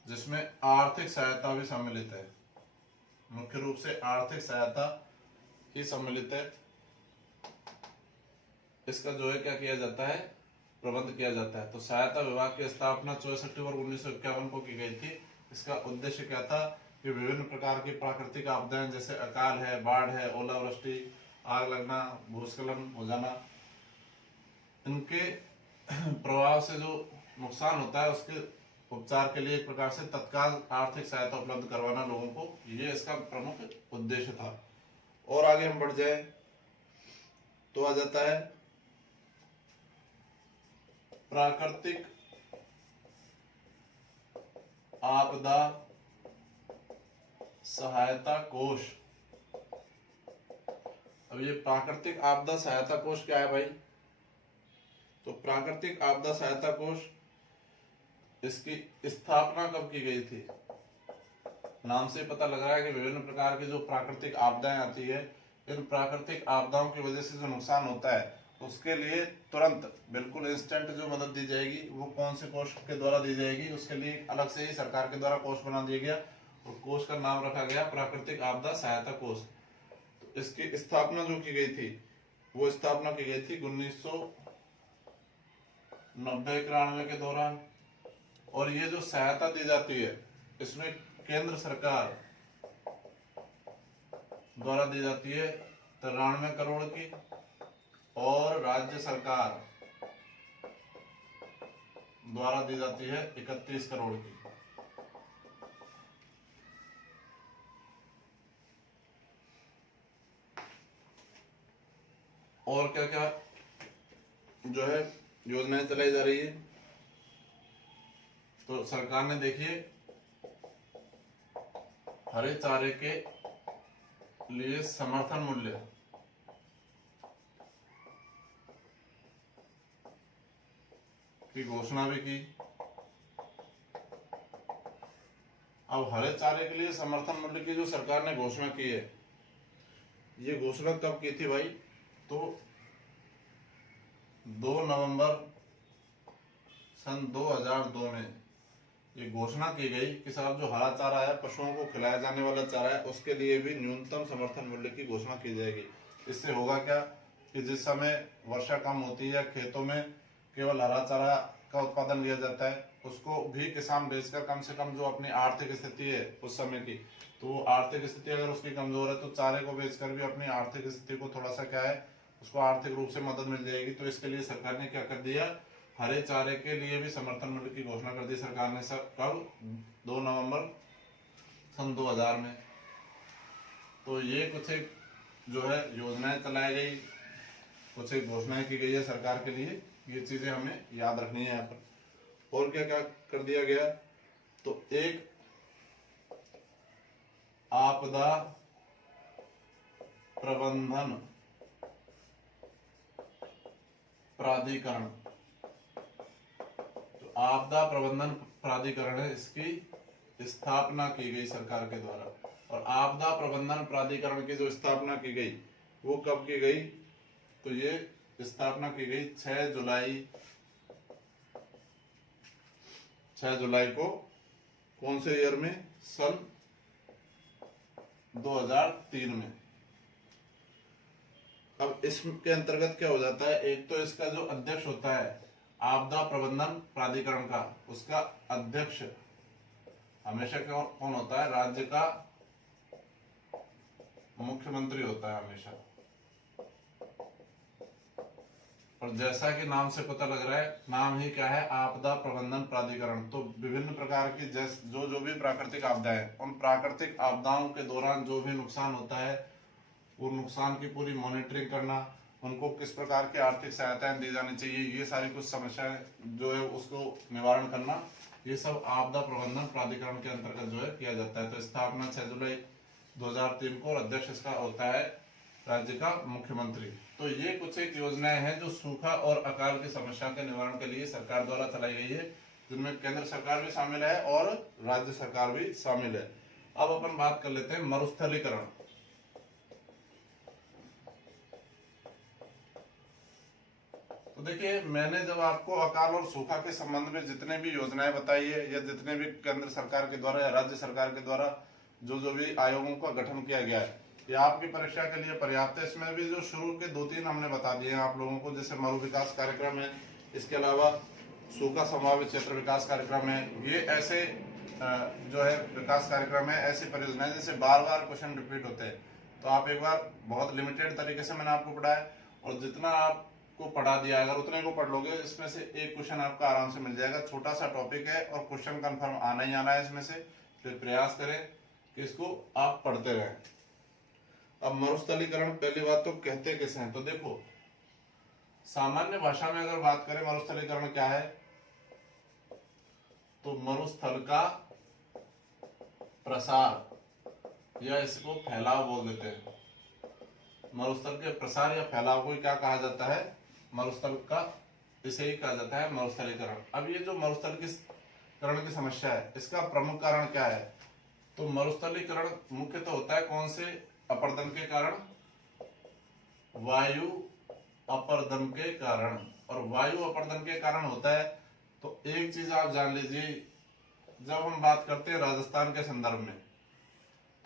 जिसमें आर्थिक सहायता भी सम्मिलित है, मुख्य रूप से आर्थिक सहायता ही सम्मिलित है। इसका जो है क्या किया जाता है, प्रबंध किया जाता है। तो सहायता विभाग की स्थापना 24 अक्टूबर 1951 को की गई थी। इसका उद्देश्य क्या था कि विभिन्न प्रकार की प्राकृतिक आपदाएं जैसे अकाल है, बाढ़ है, ओलावृष्टि, आग लगना, भूस्खलन हो जाना, इनके प्रभाव से जो नुकसान होता है उसके उपचार के लिए एक प्रकार से तत्काल आर्थिक सहायता उपलब्ध करवाना लोगों को, ये इसका प्रमुख उद्देश्य था। और आगे हम बढ़ जाए तो आ जाता है प्राकृतिक आपदा सहायता कोष। अब ये प्राकृतिक आपदा सहायता कोष क्या है भाई? तो प्राकृतिक आपदा सहायता कोष, इसकी स्थापना कब की गई थी? नाम से पता लग रहा है कि विभिन्न प्रकार की जो प्राकृतिक आपदाएं आती है, इन प्राकृतिक आपदाओं की वजह से जो नुकसान होता है उसके लिए तुरंत बिल्कुल इंस्टेंट जो मदद दी जाएगी वो कौन से कोष के द्वारा दी जाएगी, उसके लिए अलग से ही सरकार के द्वारा कोष बना दिया गया और कोष का नाम रखा गया प्राकृतिक आपदा सहायता कोष। तो इसकी स्थापना जो की गई थी वो स्थापना की गई थी 1990-91 के दौरान। और ये जो सहायता दी जाती है इसमें केंद्र सरकार द्वारा दी जाती है 93 करोड़ की और राज्य सरकार द्वारा दी जाती है 31 करोड़ की। और क्या क्या जो है योजनाएं चलाई जा रही है, तो सरकार ने देखिए हरे चारे के लिए समर्थन मूल्य की घोषणा भी की। अब हरे चारे के लिए समर्थन मूल्य की जो सरकार ने घोषणा की है, ये घोषणा कब की थी भाई? तो 2 नवंबर सन 2002 में ये घोषणा की गई कि साहब जो हरा चारा है, पशुओं को खिलाया जाने वाला चारा है, उसके लिए भी न्यूनतम समर्थन मूल्य की घोषणा की जाएगी। इससे होगा क्या कि जिस समय वर्षा कम होती है, खेतों में केवल हरा चारा का उत्पादन लिया जाता है, उसको भी किसान बेचकर कम से कम जो अपनी आर्थिक स्थिति है उस समय की, तो वो आर्थिक स्थिति अगर उसकी कमजोर है तो चारे को बेचकर भी अपनी आर्थिक स्थिति को थोड़ा सा क्या है, उसको आर्थिक रूप से मदद मिल जाएगी। तो इसके लिए सरकार ने क्या कर दिया, हरे चारे के लिए भी समर्थन मूल्य की घोषणा कर दी सरकार ने। सब कब? 2 नवंबर सन 2000 में। तो ये कुछ एक जो है योजनाएं चलाई गई, कुछ एक घोषणाएं की गई है सरकार के लिए, ये चीजें हमें याद रखनी है यहाँ पर। और क्या क्या कर दिया गया? तो एक आपदा प्रबंधन प्राधिकरण, तो आपदा प्रबंधन प्राधिकरण है, इसकी स्थापना की गई सरकार के द्वारा। और आपदा प्रबंधन प्राधिकरण की जो स्थापना की गई वो कब की गई? तो ये स्थापना की गई 6 जुलाई को। कौन से ईयर में? सन 2003 में। अब इसके अंतर्गत क्या हो जाता है, एक तो इसका जो अध्यक्ष होता है आपदा प्रबंधन प्राधिकरण का, उसका अध्यक्ष हमेशा कौन होता है? राज्य का मुख्यमंत्री होता है हमेशा। और जैसा कि नाम से पता लग रहा है, नाम ही क्या है? आपदा प्रबंधन प्राधिकरण। तो विभिन्न प्रकार की जो भी प्राकृतिक आपदाएं हैं, उन प्राकृतिक आपदाओं के दौरान जो भी नुकसान होता है वो नुकसान की पूरी मॉनिटरिंग करना, उनको किस प्रकार की आर्थिक सहायताएं दी जानी चाहिए, ये सारी कुछ समस्याएं जो है उसको निवारण करना, ये सब आपदा प्रबंधन प्राधिकरण के अंतर्गत जो है किया जाता है। तो स्थापना 6 जुलाई 2003 को और अध्यक्ष इसका होता है राज्य का मुख्यमंत्री। तो ये कुछ एक योजनाएं हैं जो सूखा और अकाल की समस्या के निवारण के लिए सरकार द्वारा चलाई गई है। जिनमें केंद्र सरकार भी शामिल है और राज्य सरकार भी शामिल है। अब अपन बात कर लेते हैं मरुस्थलीकरण। तो देखिए, मैंने जब आपको अकाल और सूखा के संबंध में जितने भी योजनाएं बताई है या जितने भी केंद्र सरकार के द्वारा या राज्य सरकार के द्वारा जो भी आयोगों का गठन किया गया है, ये आपकी परीक्षा के लिए पर्याप्त है। इसमें भी जो शुरू के 2-3 हमने बता दिए हैं आप लोगों को, जैसे मरु विकास कार्यक्रम है, इसके अलावा सूखा संभावित क्षेत्र विकास कार्यक्रम है। ये ऐसे जो है विकास कार्यक्रम है, ऐसी परियोजनाएं जैसे बार बार क्वेश्चन रिपीट होते हैं। तो आप एक बार बहुत लिमिटेड तरीके से मैंने आपको पढ़ाया और जितना आपको पढ़ा दिया, अगर उतने को पढ़ लोगे, इसमें से एक क्वेश्चन आपका आराम से मिल जाएगा। छोटा सा टॉपिक है और क्वेश्चन कंफर्म आना ही आना है इसमें से। फिर प्रयास करें कि इसको आप पढ़ते रहें। अब मरुस्थलीकरण, पहली बात तो कहते किसे हैं, तो देखो सामान्य भाषा में अगर बात करें मरुस्थलीकरण क्या है, तो मरुस्थल का प्रसार या इसको फैलाव बोल देते हैं। मरुस्थल के प्रसार या फैलाव को क्या कहा जाता है, मरुस्थल का, इसे ही कहा जाता है मरुस्थलीकरण। अब ये जो मरुस्थलीकरण की समस्या है, इसका प्रमुख कारण क्या है, तो मरुस्थलीकरण मुख्यतः होता है कौन से अपर्दन के कारण, वायु अपर्दन के कारण। और वायु अपर्दन के कारण होता है तो एक चीज आप जान लीजिए, जब हम बात करते हैं राजस्थान के संदर्भ में,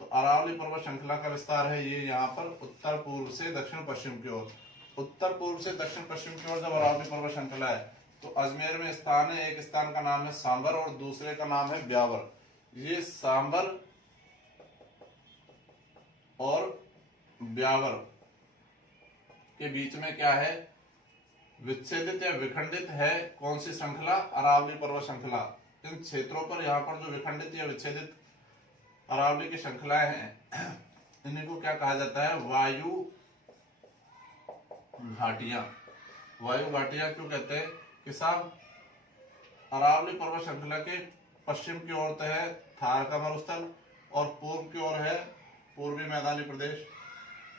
तो अरावली पर्वत श्रृंखला का विस्तार है ये यहाँ पर उत्तर पूर्व से दक्षिण पश्चिम की ओर। उत्तर पूर्व से दक्षिण पश्चिम की ओर जब अरावली पर्वत श्रृंखला है, तो अजमेर में स्थान है, एक स्थान का नाम है सांबर और दूसरे का नाम है ब्यावर। ये सांबर और ब्यावर के बीच में क्या है, विच्छेदित या विखंडित है कौन सी श्रृंखला, अरावली पर्वत श्रृंखला। इन क्षेत्रों पर यहाँ पर जो विखंडित या विच्छेदित अरावली की श्रृंखलाएं हैं, इन्हीं को क्या कहा जाता है, वायु घाटियां। वायु घाटियां क्यों कहते हैं कि साहब, अरावली पर्वत श्रृंखला के पश्चिम की ओर तो है थार का मरुस्थल और पूर्व की ओर है पूर्वी मैदानी प्रदेश।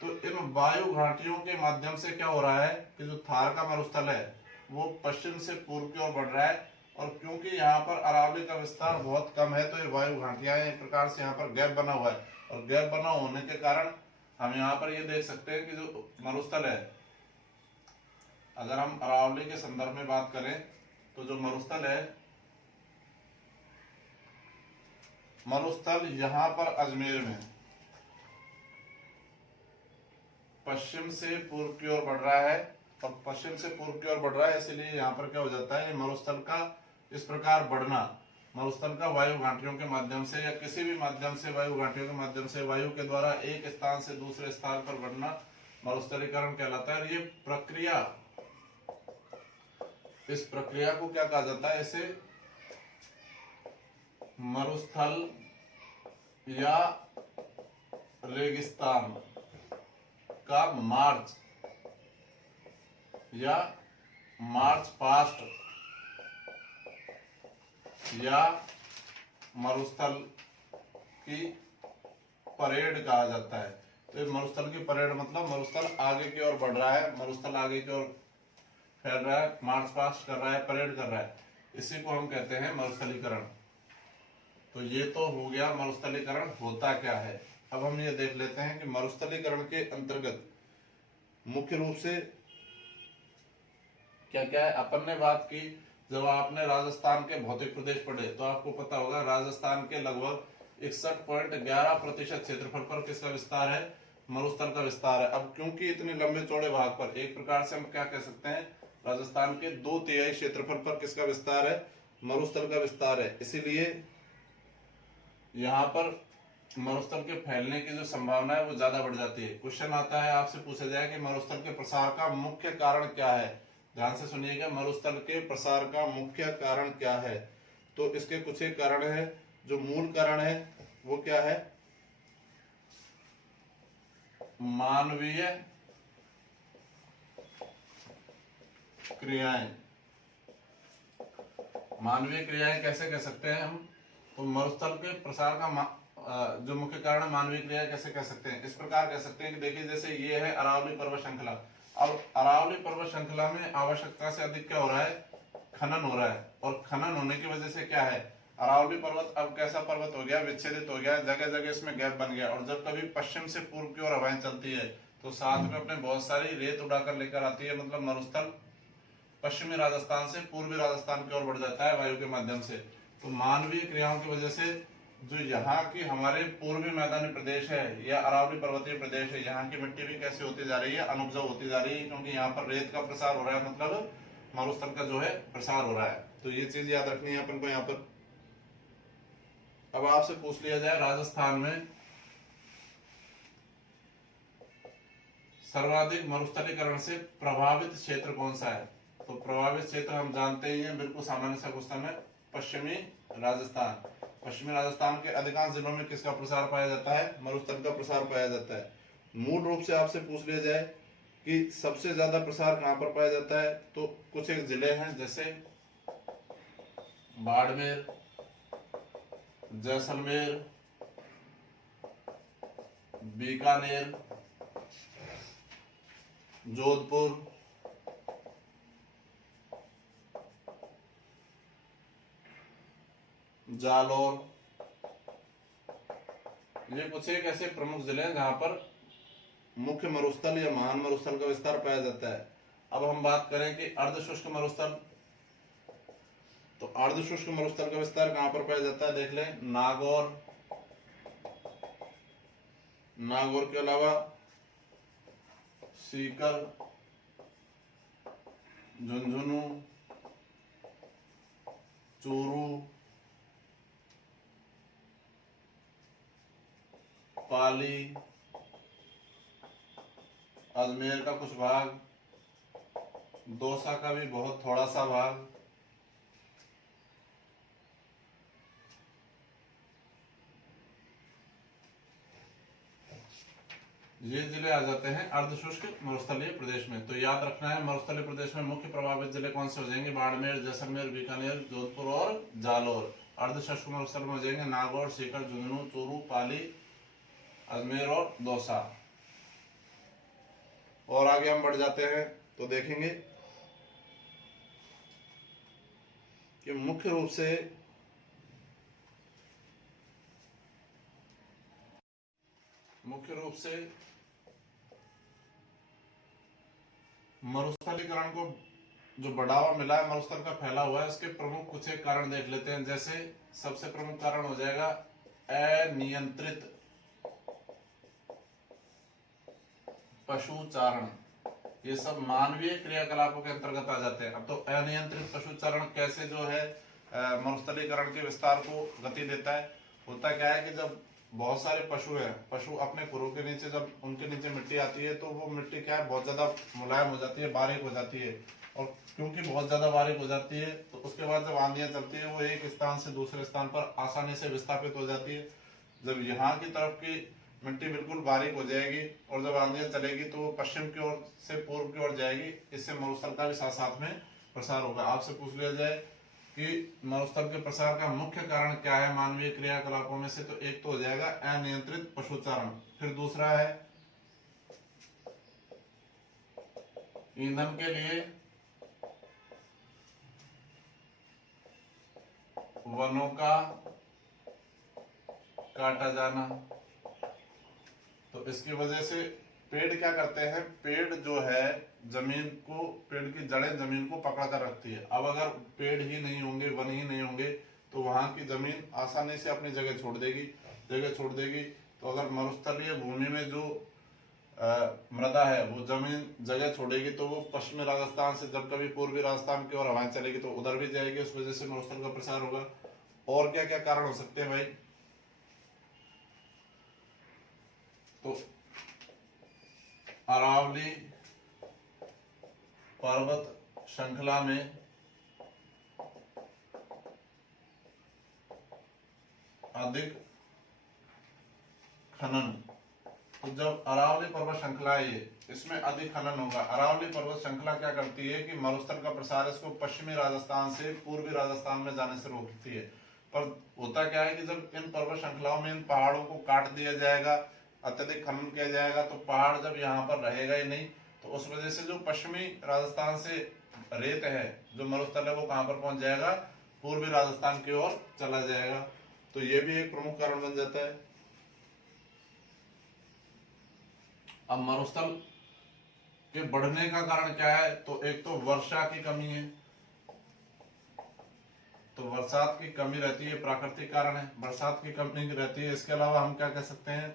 तो इन वायु घाटियों के माध्यम से क्या हो रहा है कि जो थार का मरुस्थल है वो पश्चिम से पूर्व की ओर बढ़ रहा है, और क्योंकि यहाँ पर अरावली का विस्तार बहुत कम है, तो ये वायु घाटियां एक प्रकार से यहाँ पर गैप बना हुआ है, और गैप बना होने के कारण हम यहाँ पर ये देख सकते हैं कि जो मरुस्थल है, अगर हम अरावली के संदर्भ में बात करें तो जो मरुस्थल है, मरुस्थल यहाँ पर अजमेर में पश्चिम से पूर्व की ओर बढ़ रहा है, और पश्चिम से पूर्व की ओर बढ़ रहा है, इसलिए यहाँ पर क्या हो जाता है, मरुस्थल का इस प्रकार बढ़ना, मरुस्थल का वायु घाटियों के माध्यम से या किसी भी माध्यम से, वायु घाटियों के माध्यम से वायु के द्वारा एक स्थान से दूसरे स्थान पर बढ़ना मरुस्थलीकरण कहलाता है। ये प्रक्रिया, इस प्रक्रिया को क्या कहा जाता है, इसे मरुस्थल या रेगिस्तान का मार्च या मार्च पास्ट या मरुस्थल की परेड कहा जाता है। तो मरुस्थल की परेड मतलब मरुस्थल आगे की ओर बढ़ रहा है, मरुस्थल आगे की ओर फैल रहा है, मार्च पास्ट कर रहा है, परेड कर रहा है, इसी को हम कहते हैं मरुस्थलीकरण। तो ये तो हो गया मरुस्थलीकरण होता क्या है। अब हम ये देख लेते हैं कि मरुस्थलीकरण के अंतर्गत मुख्य रूप से क्या क्या है। अपन ने बात की, जब आपने राजस्थान के भौतिक प्रदेश पढ़े तो आपको पता होगा राजस्थान के लगभग 61.11% क्षेत्रफल पर किसका विस्तार है, मरुस्थल का विस्तार है। अब क्योंकि इतने लंबे चौड़े भाग पर एक प्रकार से हम क्या कह सकते हैं, राजस्थान के 2/3 क्षेत्रफल पर किसका विस्तार है, मरुस्थल का विस्तार है। इसीलिए यहाँ पर मरुस्थल के फैलने की जो संभावना है वो ज्यादा बढ़ जाती है। क्वेश्चन आता है, आपसे पूछा जाए कि मरुस्थल के प्रसार का मुख्य कारण क्या है, ध्यान से सुनिएगा, मरुस्थल के प्रसार का मुख्य कारण क्या है। तो इसके कुछ एक कारण है, जो मूल कारण है वो क्या है, मानवीय क्रियाएं। मानवीय क्रियाएं कैसे कह सकते हैं हम, तो मरुस्थल के प्रसार का जो मुख्य कारण मानवीय क्रिया कैसे कह सकते हैं, इस प्रकार कह सकते हैं कि देखिए जैसे ये है अरावली पर्वत श्रृंखला। अब अरावली पर्वत श्रृंखला में आवश्यकता से अधिक क्या हो रहा है, खनन हो रहा है, और खनन होने की वजह से क्या है, अरावली पर्वत अब कैसा पर्वत हो गया, विच्छेदित हो गया, जगह जगह इसमें गैप बन गया, और जब कभी पश्चिम से पूर्व की ओर हवाएं चलती है तो साथ में अपने बहुत सारी रेत उड़ाकर लेकर आती है, मतलब मरुस्थल पश्चिमी राजस्थान से पूर्वी राजस्थान की ओर बढ़ जाता है वायु के माध्यम से। तो मानवीय क्रियाओं की वजह से जो यहाँ की हमारे पूर्वी मैदानी प्रदेश है या अरावली पर्वतीय प्रदेश है, यहाँ की मिट्टी भी कैसी होती जा रही है, अनुपजाऊ होती जा रही है, क्योंकि यहाँ पर रेत का प्रसार हो रहा है, मतलब मरुस्थल का जो है प्रसार हो रहा है। तो ये चीज याद रखनी है अपन को यहाँ पर। अब आपसे पूछ लिया जाए राजस्थान में सर्वाधिक मरुस्थलीकरण से प्रभावित क्षेत्र कौन सा है, तो प्रभावित क्षेत्र हम जानते ही हैं, बिल्कुल सामान्य सा क्वेश्चन है, पश्चिमी राजस्थान। पश्चिमी राजस्थान के अधिकांश जिलों में किसका प्रसार पाया जाता है, मरुस्थल का प्रसार पाया जाता है। मूल रूप से आपसे पूछ लिया जाए कि सबसे ज्यादा प्रसार कहां पर पाया जाता है, तो कुछ एक जिले हैं जैसे बाड़मेर, जैसलमेर, बीकानेर, जोधपुर, जालौर, ये कुछ एक ऐसे प्रमुख जिले हैं जहां पर मुख्य मरुस्थल या महान मरुस्थल का विस्तार पाया जाता है। अब हम बात करें कि अर्धशुष्क मरुस्थल, तो अर्धशुष्क मरुस्थल का विस्तार कहां पर पाया जाता है, देख लें, नागौर, नागौर के अलावा सीकर, झुंझुनू, चूरू, पाली, अजमेर का कुछ भाग, दौसा का भी बहुत थोड़ा सा भाग, ये जिले आ जाते हैं अर्धशुष्क मरुस्थलीय प्रदेश में। तो याद रखना है, मरुस्थलीय प्रदेश में मुख्य प्रभावित जिले कौन से हो जाएंगे, बाड़मेर, जैसलमेर, बीकानेर, जोधपुर और जालौर। अर्धशुष्क मरुस्थल में हो जाएंगे नागौर, सीकर, झुंझुनू, चूरू, पाली, अजमेर और दौसा। और आगे हम बढ़ जाते हैं तो देखेंगे कि मुख्य रूप से मरुस्थलीकरण को जो बढ़ावा मिला है, मरुस्थल का फैला हुआ है, इसके प्रमुख कुछ एक कारण देख लेते हैं। जैसे सबसे प्रमुख कारण हो जाएगा अनियंत्रित पशुचारण। ये सब मानवीय क्रियाकलापों के अंतर्गत आ जाते हैं। अब तो अनियंत्रित पशुचारण कैसे जो है मरुस्थलीकरण के विस्तार को गति देता है। होता क्या है कि जब बहुत सारे पशु हैं, पशु अपने खुरों के नीचे जब उनके नीचे मिट्टी आती है तो वो मिट्टी क्या है, बहुत ज्यादा मुलायम हो जाती है, बारीक हो जाती है, और क्योंकि बहुत ज्यादा बारीक हो जाती है तो उसके बाद जब आंधियां चलती है वो एक स्थान से दूसरे स्थान पर आसानी से विस्थापित हो जाती है। जब यहाँ की तरफ की मिट्टी बिल्कुल बारीक हो जाएगी और जब आंधियां चलेगी तो वो पश्चिम की ओर से पूर्व की ओर जाएगी, इससे मरुस्थल का भी साथ साथ में प्रसार होगा। आपसे पूछ लिया जाए कि मरुस्थल के प्रसार का मुख्य कारण क्या है मानवीय क्रियाकलापों में से, तो एक तो हो जाएगा अनियंत्रित पशुचारण, फिर दूसरा है ईंधन के लिए वनों का काटा जाना। तो इसकी वजह से पेड़ क्या करते हैं, पेड़ जो है जमीन को, पेड़ की जड़ें जमीन को पकड़ कर रखती है। अब अगर पेड़ ही नहीं होंगे, वन ही नहीं होंगे तो वहां की जमीन आसानी से अपनी जगह छोड़ देगी। तो अगर मरुस्थलीय भूमि में जो मृदा है वो जमीन जगह छोड़ेगी तो वो पश्चिमी राजस्थान से जब कभी पूर्वी राजस्थान की ओर हवाएं चलेगी तो उधर भी जाएगी, उस वजह से मरुस्थल का प्रसार होगा। और क्या क्या कारण हो सकते हैं भाई, तो अरावली पर्वत श्रृंखला में अधिक खनन। तो जब अरावली पर्वत श्रृंखला है इसमें अधिक खनन होगा। अरावली पर्वत श्रृंखला क्या करती है कि मरुस्थल का प्रसार इसको पश्चिमी राजस्थान से पूर्वी राजस्थान में जाने से रोकती है। पर होता क्या है कि जब इन पर्वत श्रृंखलाओं में इन पहाड़ों को काट दिया जाएगा, अत्यधिक खनन किया जाएगा, तो पहाड़ जब यहाँ पर रहेगा ही नहीं, तो उस वजह से जो पश्चिमी राजस्थान से रेत है, जो मरुस्थल है, वो कहां पर पहुंच जाएगा? पूर्वी राजस्थान की ओर चला जाएगा। तो ये भी एक प्रमुख कारण बन जाता है। अब मरुस्थल के बढ़ने का कारण क्या है? तो एक तो वर्षा की कमी है, तो बरसात की कमी रहती है, प्राकृतिक कारण है, बरसात की कमी रहती है। इसके अलावा हम क्या कह सकते हैं?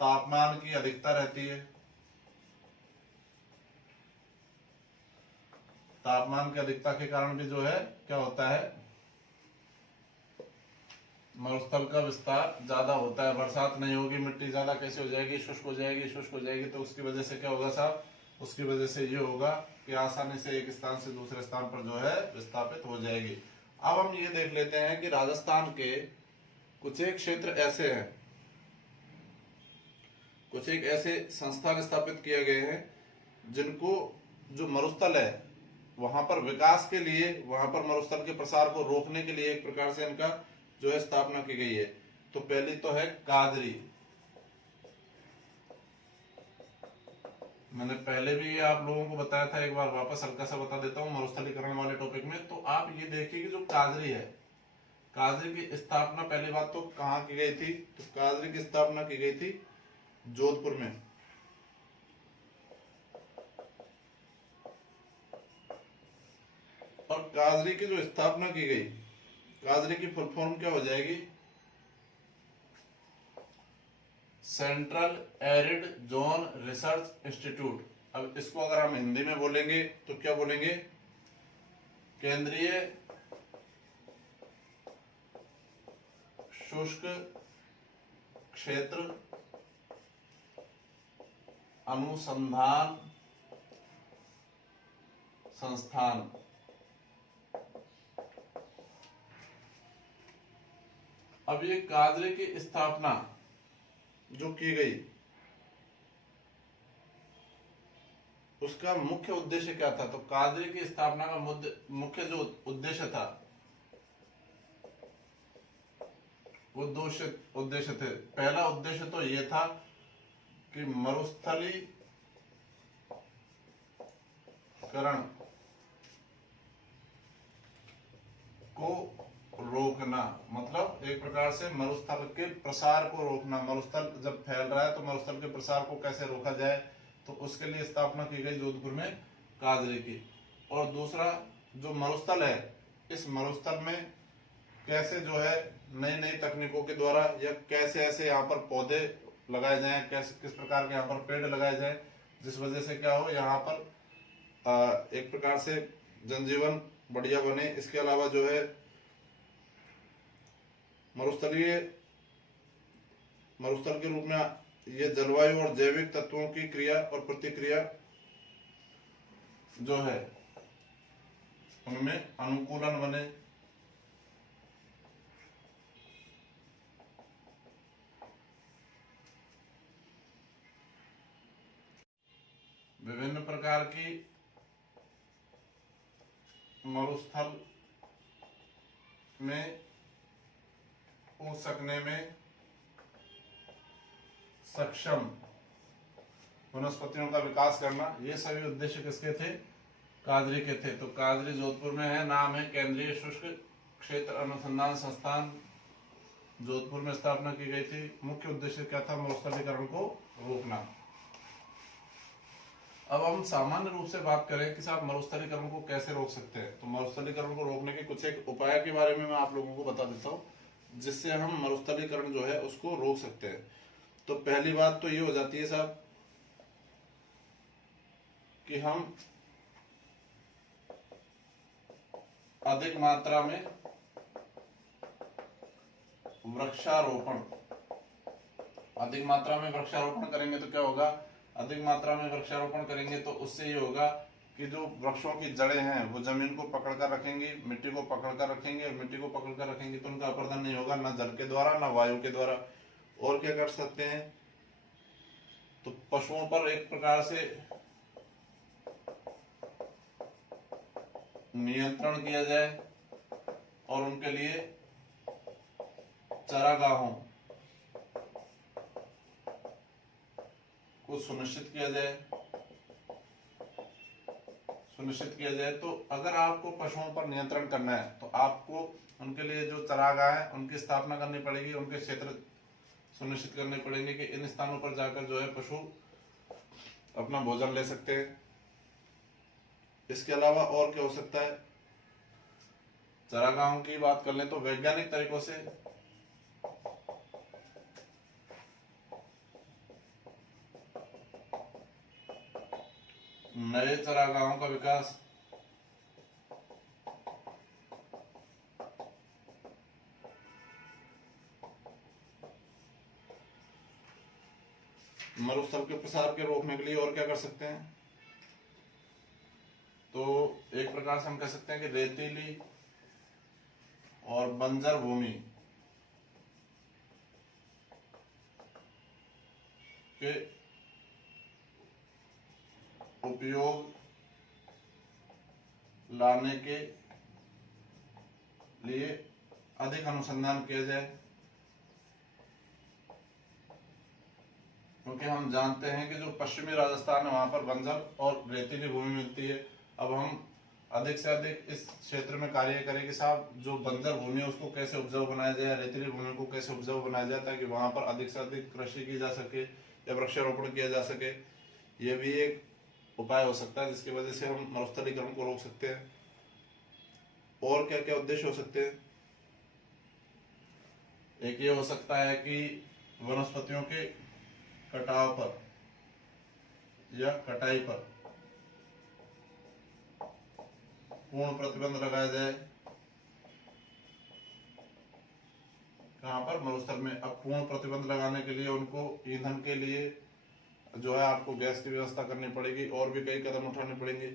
तापमान की अधिकता रहती है, तापमान की अधिकता के कारण भी जो है क्या होता है? मरुस्थल का विस्तार ज्यादा होता है। बरसात नहीं होगी, मिट्टी ज्यादा कैसे हो जाएगी? शुष्क हो जाएगी, शुष्क हो जाएगी। तो उसकी वजह से क्या होगा साहब? उसकी वजह से ये होगा कि आसानी से एक स्थान से दूसरे स्थान पर जो है विस्थापित हो जाएगी। अब हम ये देख लेते हैं कि राजस्थान के कुछ एक क्षेत्र ऐसे हैं, कुछ एक ऐसे संस्थान स्थापित किए गए हैं जिनको, जो मरुस्थल है वहां पर विकास के लिए, वहां पर मरुस्थल के प्रसार को रोकने के लिए एक प्रकार से इनका जो है स्थापना की गई है। तो पहली तो है काजरी। मैंने पहले भी ये आप लोगों को बताया था, एक बार वापस हल्का सा बता देता हूँ मरुस्थलीकरण वाले टॉपिक में। तो आप ये देखिए कि जो काजरी है, काजरी की स्थापना पहली बात तो कहाँ की गई थी? तो काजरी की स्थापना की गई थी जोधपुर में। और काजरी की जो स्थापना की गई, काजरी की फुल फॉर्म क्या हो जाएगी? Central arid zone research institute. अब इसको अगर हम हिंदी में बोलेंगे तो क्या बोलेंगे? केंद्रीय शुष्क क्षेत्र अनुसंधान संस्थान। अब ये काजरी की स्थापना जो की गई, उसका मुख्य उद्देश्य क्या था? तो काजरी की स्थापना का मुख्य जो उद्देश्य था, वो दो उद्देश्य थे। पहला उद्देश्य तो ये था कि मरुस्थलीकरण को रोकना, मतलब एक प्रकार से मरुस्थल के प्रसार को रोकना। मरुस्थल जब फैल रहा है तो मरुस्थल के प्रसार को कैसे रोका जाए, तो उसके लिए स्थापना की गई जोधपुर में काजरी की। और दूसरा, जो मरुस्थल है, इस मरुस्थल में कैसे जो है नई नई तकनीकों के द्वारा, या कैसे ऐसे यहाँ पर पौधे लगाए जाएं, कैसे किस प्रकार के यहाँ पर पेड़ लगाए जाएं, जिस वजह से क्या हो, यहाँ पर एक प्रकार से जनजीवन बढ़िया बने। इसके अलावा जो है मरुस्थल के रूप में ये जलवायु और जैविक तत्वों की क्रिया और प्रतिक्रिया जो है उनमें अनुकूलन बने। विभिन्न प्रकार की मरुस्थल में हो सकने में सक्षम वनस्पतियों का विकास करना, ये सभी उद्देश्य किसके थे? काजरी के थे। तो काजरी जोधपुर में है, नाम है केंद्रीय शुष्क क्षेत्र अनुसंधान संस्थान, जोधपुर में स्थापना की गई थी। मुख्य उद्देश्य क्या था? मरुस्थलीकरण को रोकना। अब हम सामान्य रूप से बात करें कि साहब मरुस्थलीकरण को कैसे रोक सकते हैं, तो मरुस्थलीकरण को रोकने के कुछ एक उपाय के बारे में मैं आप लोगों को बता देता हूँ, जिससे हम मरुस्थलीकरण जो है उसको रोक सकते हैं। तो पहली बात तो ये हो जाती है साहब कि हम अधिक मात्रा में वृक्षारोपण, अधिक मात्रा में वृक्षारोपण करेंगे तो क्या होगा? अधिक मात्रा में वृक्षारोपण करेंगे तो उससे ये होगा कि जो वृक्षों की जड़ें हैं वो जमीन को पकड़ कर रखेंगी, मिट्टी को पकड़ कर रखेंगे, और मिट्टी को पकड़ कर रखेंगे तो उनका अपर्दन नहीं होगा, ना जल के द्वारा ना वायु के द्वारा। और क्या कर सकते हैं? तो पशुओं पर एक प्रकार से नियंत्रण किया जाए और उनके लिए चारागाहों को सुनिश्चित किया जाए, सुनिश्चित किया जाए। तो अगर आपको पशुओं पर नियंत्रण करना है तो आपको उनके लिए जो चरागाह है उनकी स्थापना करनी पड़ेगी, उनके क्षेत्र सुनिश्चित करने पड़ेंगे कि इन स्थानों पर जाकर जो है पशु अपना भोजन ले सकते हैं। इसके अलावा और क्या हो सकता है, चरागाहों की बात कर लें तो वैज्ञानिक तरीकों से नए चरागाहों का विकास, मरुस्थल के प्रसार के रोकने के लिए और क्या कर सकते हैं, तो एक प्रकार से हम कह सकते हैं कि रेतीली और बंजर भूमि के उपयोग लाने के लिए अधिक अनुसंधान किया जाए, क्योंकि हम जानते हैं कि जो पश्चिमी राजस्थान है वहां पर बंजर और रेतीली भूमि मिलती है। अब हम अधिक से अधिक इस क्षेत्र में कार्य करें कि साहब जो बंजर भूमि है उसको कैसे उपजाऊ बनाया जाए, रेतीली भूमि को कैसे उपजाऊ बनाया जाए, ताकि वहां पर अधिक से अधिक कृषि की जा सके या वृक्षारोपण किया जा सके। ये भी एक उपाय हो सकता है जिसकी वजह से हम मरुस्थलीकरण को रोक सकते हैं। और क्या क्या उद्देश्य हो सकते हैं, एक ये हो सकता है कि वनस्पतियों के कटाव पर या कटाई पर पूर्ण प्रतिबंध लगाया जाए। कहां पर, मरुस्थल में। अब पूर्ण प्रतिबंध लगाने के लिए उनको ईंधन के लिए जो है आपको गैस की व्यवस्था करनी पड़ेगी और भी कई कदम उठाने पड़ेंगे।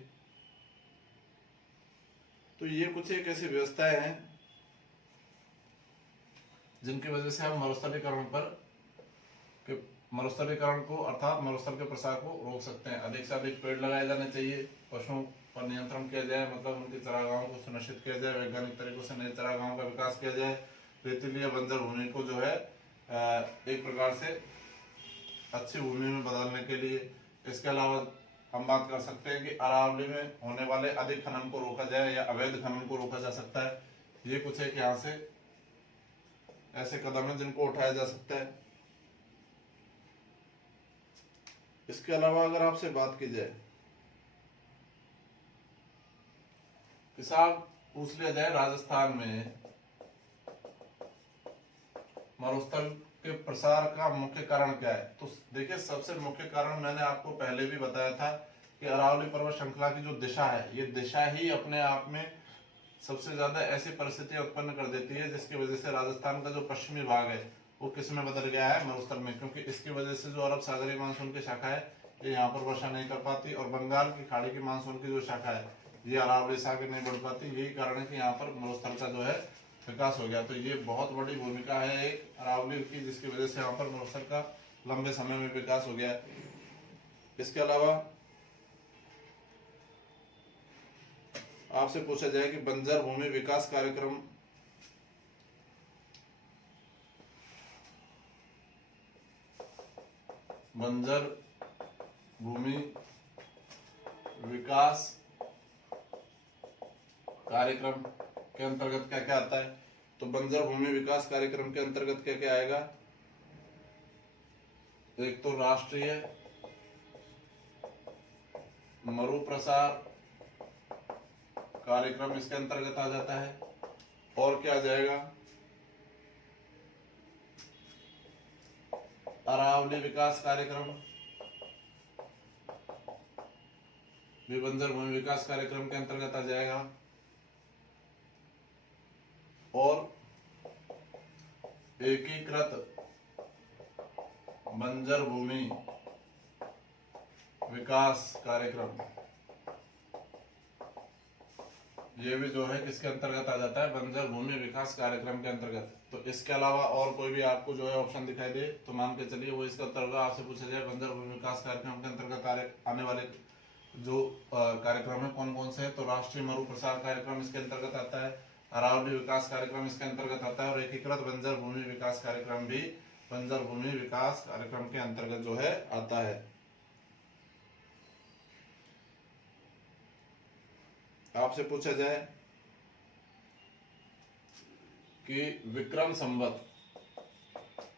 तो ये कुछ एक ऐसी व्यवस्थाएं हैं जिनकी वजह से हम मरुस्थलीकरण को अर्थात मरुस्थल के प्रसार को रोक सकते हैं। अधिक से अधिक पेड़ लगाए जाने चाहिए, पशुओं पर नियंत्रण किया जाए, मतलब उनके चरागाहों को सुनिश्चित किया जाए, वैज्ञानिक तरीकों से नए चरागाहों का विकास किया जाए, रेतीली या बंजर भूमि को जो है एक प्रकार से अच्छी भूमि में बदलने के लिए। इसके अलावा हम बात कर सकते हैं कि अरावली में होने वाले अधिक खनन को रोका जाए या अवैध खनन को रोका जा सकता है। ये कुछ एक यहाँ से ऐसे कदम है जिनको उठाया जा सकता है। इसके अलावा अगर आपसे बात की जाए, किसान पूछ लिया जाए राजस्थान में मरुस्थल के प्रसार का मुख्य कारण क्या है, तो देखिए सबसे मुख्य कारण मैंने आपको पहले भी बताया था कि अरावली पर्वत श्रृंखला की जो दिशा है, ये दिशा ही अपने आप में सबसे ज्यादा ऐसी परिस्थितियां उत्पन्न कर देती है जिसकी वजह से राजस्थान का जो पश्चिमी भाग है वो किस में बदल गया है, मरुस्थल में। क्योंकि इसकी वजह से जो अरब सागरीय मानसून की शाखा है ये यहाँ पर वर्षा नहीं कर पाती और बंगाल की खाड़ी की मानसून की जो शाखा है ये अरावली से आगे नहीं बढ़ पाती। यही कारण है कि यहाँ पर मरुस्थल का जो है विकास हो गया। तो ये बहुत बड़ी भूमिका है एक अरावली की, जिसकी वजह से यहाँ पर मरुस्थल का लंबे समय में विकास हो गया है। इसके अलावा आपसे पूछा जाए कि बंजर भूमि विकास कार्यक्रम बंजर भूमि विकास कार्यक्रम के अंतर्गत क्या क्या आता है, तो बंजर भूमि विकास कार्यक्रम के अंतर्गत क्या क्या आएगा, एक तो राष्ट्रीय मरु प्रसार कार्यक्रम इसके अंतर्गत आ जाता है। और क्या आ जाएगा, अरावली विकास कार्यक्रम भी बंजर भूमि विकास कार्यक्रम के अंतर्गत आ जाएगा। और एकीकृत बंजर भूमि विकास कार्यक्रम ये भी जो है किसके अंतर्गत आ जाता है, बंजर भूमि विकास कार्यक्रम के अंतर्गत। तो इसके अलावा और कोई भी आपको जो है ऑप्शन दिखाई दे तो मान के चलिए वो इसका अंतर्गत आपसे पूछा जाए बंजर भूमि विकास कार्यक्रम के अंतर्गत आने वाले जो कार्यक्रम है कौन कौन से है, तो राष्ट्रीय मरु प्रसार कार्यक्रम इसके अंतर्गत आता है, अरावली विकास कार्यक्रम इसके अंतर्गत आता है और एकीकृत बंजर भूमि विकास कार्यक्रम भी बंजर भूमि विकास कार्यक्रम के अंतर्गत जो है आता है। आपसे पूछा जाए कि विक्रम संवत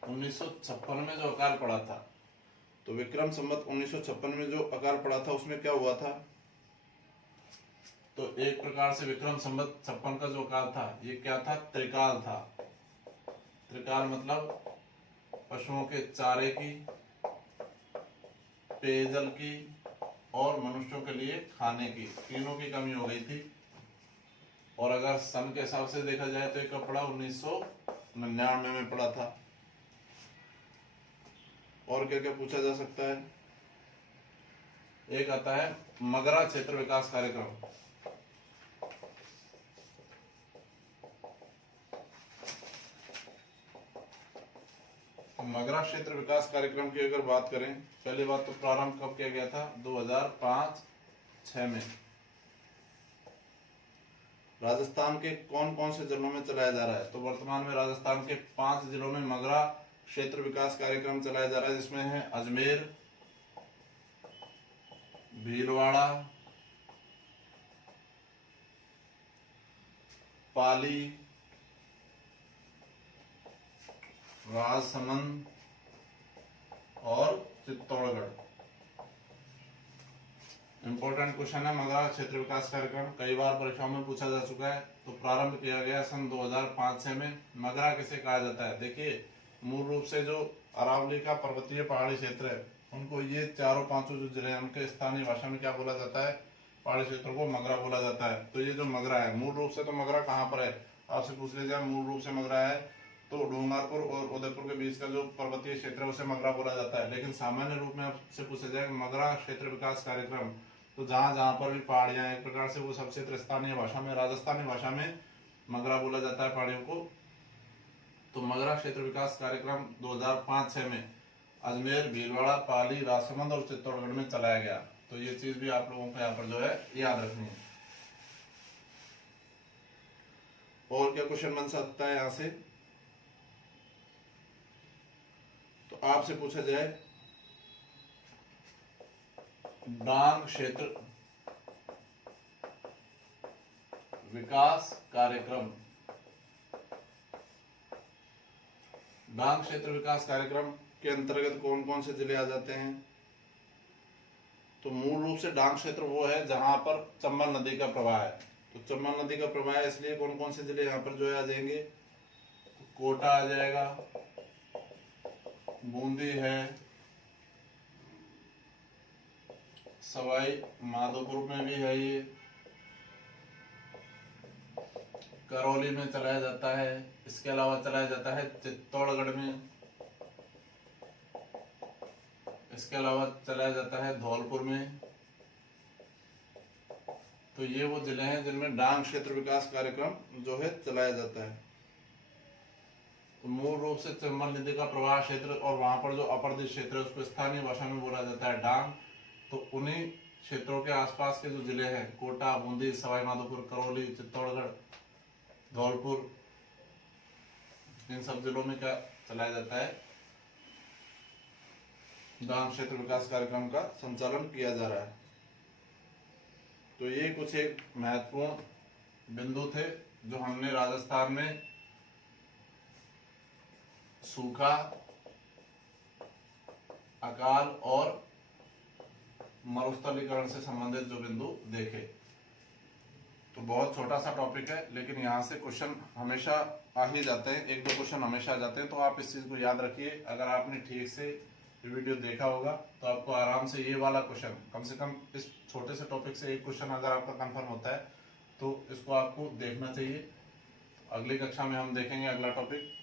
1956 में जो अकाल पड़ा था, तो विक्रम संवत 1956 में जो अकाल पड़ा था उसमें क्या हुआ था? तो एक प्रकार से विक्रम संवत 56 का जो अकाल था ये क्या था? त्रिकाल था। त्रिकाल मतलब पशुओं के चारे की, पेयजल की और मनुष्यों के लिए खाने की, तीनों की कमी हो गई थी। और अगर सन के हिसाब से देखा जाए तो ये कब पड़ा? 1999 में पड़ा था। और क्या क्या पूछा जा सकता है? एक आता है मगरा क्षेत्र विकास कार्यक्रम। मगरा क्षेत्र विकास कार्यक्रम की अगर बात करें, पहली बात तो प्रारंभ कब किया गया था? 2005-06 में। राजस्थान के कौन कौन से जिलों में चलाया जा रहा है? तो वर्तमान में राजस्थान के 5 जिलों में मगरा क्षेत्र विकास कार्यक्रम चलाया जा रहा है, जिसमें है अजमेर, भीलवाड़ा, पाली, राजसमंद और चित्तौड़गढ़। इंपॉर्टेंट क्वेश्चन है मगरा क्षेत्र विकास कार्यक्रम, कई बार परीक्षाओं में पूछा जा चुका है। तो प्रारंभ किया गया सन 2005-06 में। मगरा किसे कहा जाता है? देखिए, मूल रूप से जो अरावली का पर्वतीय पहाड़ी क्षेत्र है उनको ये चारों पांचों जो जिले हैं उनके स्थानीय भाषा में क्या बोला जाता है? पहाड़ी क्षेत्र को मगरा बोला जाता है। तो ये जो मगरा है, मूल रूप से तो मगरा कहाँ पर है? आपसे पूछ लिया जाए मूल रूप से मगरा है तो डूंगरपुर और उदयपुर के बीच का जो पर्वतीय क्षेत्र है उसे मगरा बोला जाता है। लेकिन सामान्य रूप में आपसे पूछा जाए मगरा क्षेत्र विकास कार्यक्रम, तो जहां जहां पर भी पहाड़ियां एक प्रकार से वो सब क्षेत्र स्थानीय भाषा में, राजस्थानी भाषा में मगरा बोला जाता है पहाड़ियों को। तो मगरा क्षेत्र विकास कार्यक्रम 2005-06 में अजमेर, भीलवाड़ा, पाली, राजसमंद और चित्तौड़गढ़ में चलाया गया। तो ये चीज भी आप लोगों को यहाँ पर जो है याद रखनी है। और क्या क्वेश्चन बन सकता है यहां से? तो आपसे पूछा जाए डांग क्षेत्र विकास कार्यक्रम। डांग क्षेत्र विकास कार्यक्रम के अंतर्गत कौन कौन से जिले आ जाते हैं? तो मूल रूप से डांग क्षेत्र वो है जहां पर चंबल नदी का प्रवाह है। तो चंबल नदी का प्रवाह है, इसलिए कौन कौन से जिले यहाँ पर जो है आ जाएंगे? कोटा आ जाएगा, बूंदी है, सवाई माधोपुर में भी है, ये करौली में चलाया जाता है, इसके अलावा चलाया जाता है चित्तौड़गढ़ में, इसके अलावा चलाया जाता है धौलपुर में। तो ये वो जिले हैं जिनमें डांग क्षेत्र विकास कार्यक्रम जो है चलाया जाता है। तो मूल रूप से चंबल नदी का प्रवाह क्षेत्र और वहां पर जो अपर क्षेत्र है उसको स्थानीय भाषा में बोला जाता है डांग। तो उन्हीं क्षेत्रों के आसपास के जो जिले हैं कोटा, बूंदी, सवाई माधोपुर, करौली, चित्तौड़गढ़, धौलपुर, इन सब जिलों में क्या चलाया जाता है? डांग क्षेत्र विकास कार्यक्रम का संचालन किया जा रहा है। तो ये कुछ एक महत्वपूर्ण बिंदु थे जो हमने राजस्थान में सूखा, अकाल और मरुस्थलीकरण से संबंधित जो बिंदु देखे। तो बहुत छोटा सा टॉपिक है, लेकिन यहाँ से क्वेश्चन हमेशा आ ही जाते हैं, एक दो क्वेश्चन हमेशा आ जाते हैं। तो आप इस चीज को याद रखिए। अगर आपने ठीक से वीडियो देखा होगा तो आपको आराम से ये वाला क्वेश्चन, कम से कम इस छोटे से टॉपिक से एक क्वेश्चन अगर आपका कंफर्म होता है तो इसको आपको देखना चाहिए। अगली कक्षा में हम देखेंगे अगला टॉपिक।